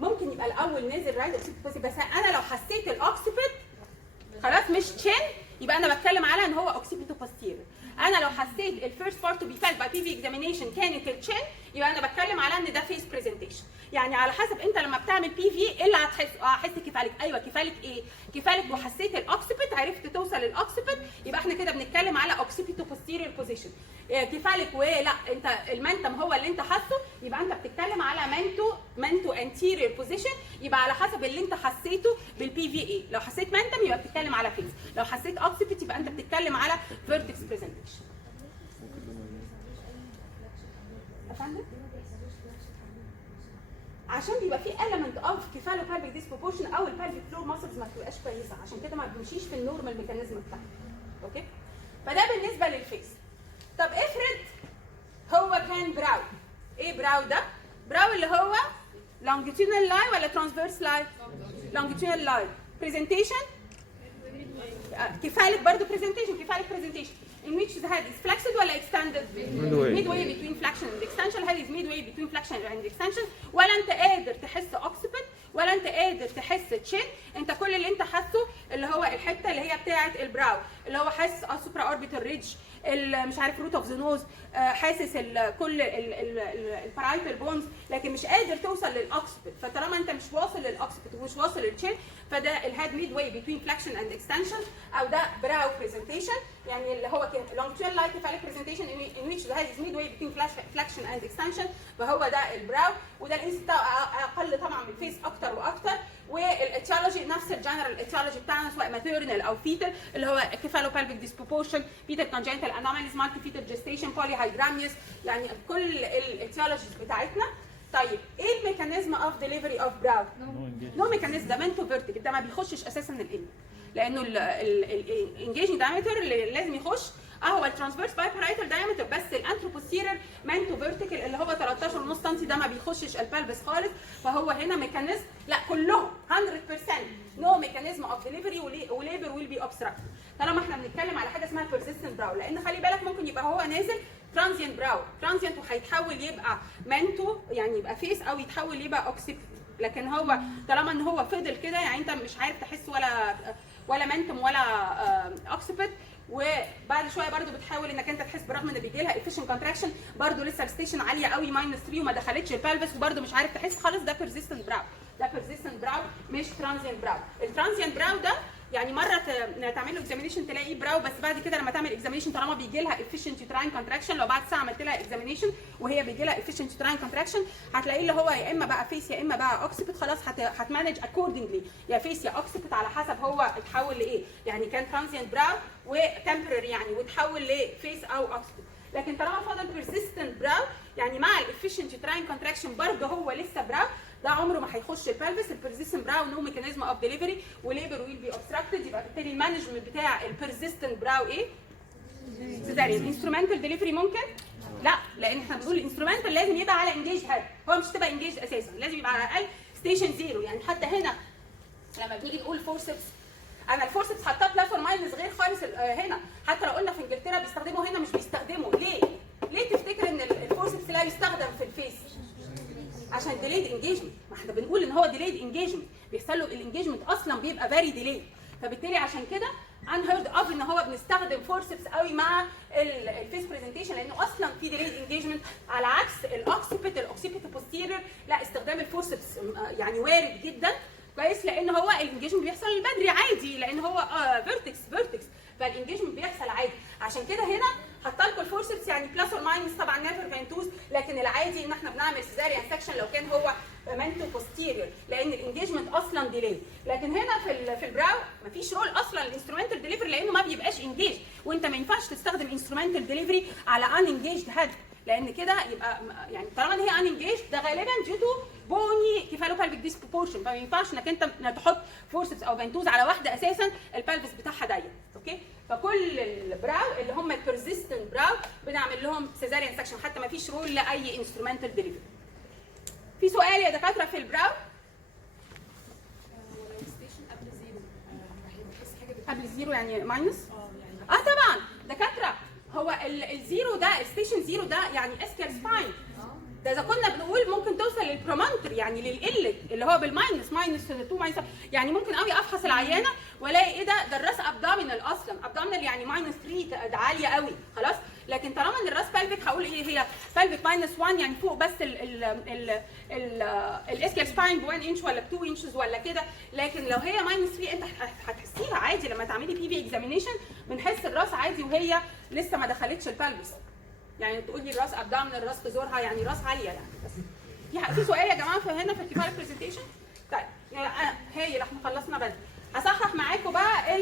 ممكن يبقى الاول نازل رايت اوكسيبيت، بس انا لو حسيت الاوكسيبيت خلاص مش تشين يبقى انا بتكلم على ان هو اوكسيبيتو بوستيريور. انا لو حسيت الفيرست بارت تو بي فيلد باي بي في اكزامينيشن كانت التشين يبقى انا بتكلم على ان ده فيس برزنتيشن. يعني على حسب انت لما بتعمل بي في ايه اللي هتحس. احس كفالك، ايوه كفالك ايه؟ كفالك وحسيت الاوكسيبيت، عرفت توصل للاوكسيبيت، يبقى احنا كده بنتكلم على اوكسيبيتو بوستيريور بوزيشن. كفالك ولا انت المنتم هو اللي انت حاسه، يبقى انت بتتكلم على منتو انتيريور بوزيشن، يبقى على حسب اللي انت حسيته بالبي في اي. لو حسيت منتم يبقى بتتكلم على فيس، لو حسيت اوكسيبيت يبقى انت بتتكلم على فيرتكس برزنتيشن. عشان بيبقى في element of cephalopapic disproportion او البالفيك فلور ماسلز ما بتبقاش كويسه، عشان كده ما بيمشيش في النورمال ميكانيزم بتاعها. اوكي؟ فده بالنسبه للفيس. طب افرض هو كان براو. ايه براو ده؟ براو اللي هو longitudinal line ولا transverse line؟ longitudinal line. presentation كفالك برضه presentation كفالك presentation in which the head is flexed ولا extended؟ midway between flexion and extension. head is midway between flexion and extension. ولا انت قادر تحس occiput ولا انت قادر تحس chin. انت كل اللي انت حاسه اللي هو الحته اللي هي بتاعه البراو، اللي هو حاسس السوبرا اوربيتال ريدج، مش عارف روت اوف ذا نوز، حاسس كل البارايتال بونز، لكن مش قادر توصل للاوكسبت. فطالما انت مش واصل للاوكسبت ومش واصل للتشين، فده الهيد ميد واي بين فلكشن اند اكستنشن، او ده براو برزنتيشن، يعني اللي هو لونجيتودينال لايك كيفاليك برزنتيشن ان ويتش ذا هيد از ميد واي بين فلكشن اند اكستنشن، فهو ده البراو. وده الانس بتاعه اقل طبعا من الفيس اكتر واكتر. والاتيولوجي نفس الجنرال اتيولوجي بتاعنا سواء ماتيرنال او فيتال، اللي هو كيفالوبالفيك ديسبروبورشن، فيتال كونجنتال انوماليز، مالتي فيتال جيستيشن، بولي هايدراميوس، يعني كل الاتيولوجيز بتاعتنا. طيب ايه الميكانيزم اوف ديليفري اوف براو؟ نو ميكانيزم، ده منتو فيرتيك، ده ما بيخشش اساسا الان، لانه الانجيجنج دايمتر اللي لازم يخش هو الترانسفيرس باي بارايتال دايمتر، بس الانتروبوستيرير مانتو فيرتيكال اللي هو 13.5 سم ده ما بيخشش البلبس خالص. فهو هنا ميكانيزم، لا كلهم 100% نو ميكانيزم اوف ديليفري وليبر ويل بي اوبستراكت. طالما احنا بنتكلم على حاجه اسمها بيرسيستنت براو، لان خلي بالك ممكن يبقى هو نازل ترانزيانت براو، ترانزيانت وهيتحول يبقى مانتو يعني يبقى فيس، او يتحول يبقى اوكسيبت. لكن هو طالما ان هو فضل كده يعني انت مش عارف تحس ولا منتم ولا اوكسيبت. وبعد شويه برده بتحاول انك انت تحس برغم ان بيجي لها افيشن كونتراكشن برده لسه الستيشن عاليه قوي -3 وما دخلتش البلفس وبرده مش عارف تحس خالص. ده بيرسيستنت براو، ده بيرسيستنت براو مش ترانزيانت براو. الترانزيانت براو ده يعني مره تعمل له اكزامينيشن تلاقيه براو، بس بعد كده لما تعمل اكزامينيشن طالما بيجي لها افيشنت يوتراين كونتراكشن، لو بعد ساعه عملت لها اكزامينيشن وهي بيجي لها افيشنت يوتراين كونتراكشن هتلاقيه اللي هو يا اما بقى فيس يا اما بقى اوكسيبت. خلاص هتمانج اكوردنجلي يا فيس يا اوكسيبت على حسب هو اتحول لايه. يعني كان ترانزيانت براو وتمبرري يعني وتحول لفيس او اوكسيبت. لكن طالما فضل بيرسيستنت براو يعني مع الافيشنت يوتراين كونتراكشن برضه هو لسه براو، ده عمره ما هيخش البلفس. البيرسيستنت براو نو ميكانيزم اوف ديليفري وليبر ويل بي اوبستراكتد. يبقى بالتالي المانجمنت بتاع البيرسيستنت براو ايه؟ سيزاريان. انسترومنتال ديليفري ممكن؟ لا، لان احنا بنقول الانسترومنتال لازم يبقى على انجيج هيد، هو مش تبقى انجيج اساسا، لازم يبقى على الاقل ستيشن زيرو. يعني حتى هنا لما بنيجي نقول فورسبس، انا الفورسبس حطاه بلس اور ماينس غير خالص هنا. حتى لو قلنا في انجلترا بيستخدموا، هنا مش بيستخدموا. ليه؟ ليه تفتكر ان الفورسبس لا يستخدم في الفيس؟ عشان ديليد انجيجمنت. ما احنا بنقول ان هو ديليد انجيجمنت، بيحصل له الانجيجمنت اصلا بيبقى فيري ديليد. فبالتالي عشان كده unheard of ان هو بنستخدم فورسبس قوي مع الفيس برزنتيشن، لانه اصلا في ديليد انجيجمنت. على عكس الاوكسيبيت بوستيريور لا، استخدام الفورسبس يعني وارد جدا كويس، لان هو الانجيجمنت بيحصل بدري عادي، لان هو فيرتكس فالانجيجمنت بيحصل عادي. عشان كده هنا حاطه لكم الفورسبس يعني بلس اور ماينس، طبعا نيفر فينتوز، لكن العادي ان احنا بنعمل سيزاريان سكشن لو كان هو مانتو بوستيريور، لان الانجيجمنت اصلا ديلي. لكن هنا في البراو مفيش رول اصلا الانسترومنتال ديليفري، لانه ما بيبقاش انجيج، وانت ما ينفعش تستخدم انسترومنتال ديليفري على ان انجيجد هيد، لان كده يبقى يعني طالما ان هي ان انجيج ده غالبا ديو تو بوني كيفالوبالفيك ديسبروبورشن، فما ينفعش انك انت تحط فورسبس او فنتوز على واحده اساسا البلفس بتاعها ضيق. اوكي، فكل البراو اللي هم البيرسيستنت براو بنعمل لهم سيزاريان سكشن، حتى ما فيش رول لاي انسترومنتال ديليفري. في سؤال يا دكاتره في البراو؟ قبل الزيرو يعني ماينس؟ طبعا دكاتره، هو الزيرو ده الستيشن زيرو ده يعني اسكال سباين. ده اذا كنا بنقول ممكن توصل للبرومونتر يعني للقلة اللي هو بالماينس -2 ماينس، يعني ممكن قوي افحص العيانه والاقي ايه ده الراس ابدومينال اصلا، ابدومينال يعني -3 ده عاليه قوي خلاص. لكن طالما ان الراس بلفيك هقول ايه هي بلفيك -1 يعني فوق بس الاسكال سباين ب 1 انش ولا ب 2 انشز ولا كده. لكن لو هي -3 انت هتحسيها عادي لما تعملي بي في اكزامينيشن، بنحس الراس عادي وهي لسه ما دخلتش البلفس. يعني تقولي الراس ابدومينال، الراس في زورها يعني راس عاليه يعني. بس في سؤال يا جماعه هنا في الكفايه برزنتيشن؟ طيب هايل، احنا خلصنا بدري. هصحح معاكم بقى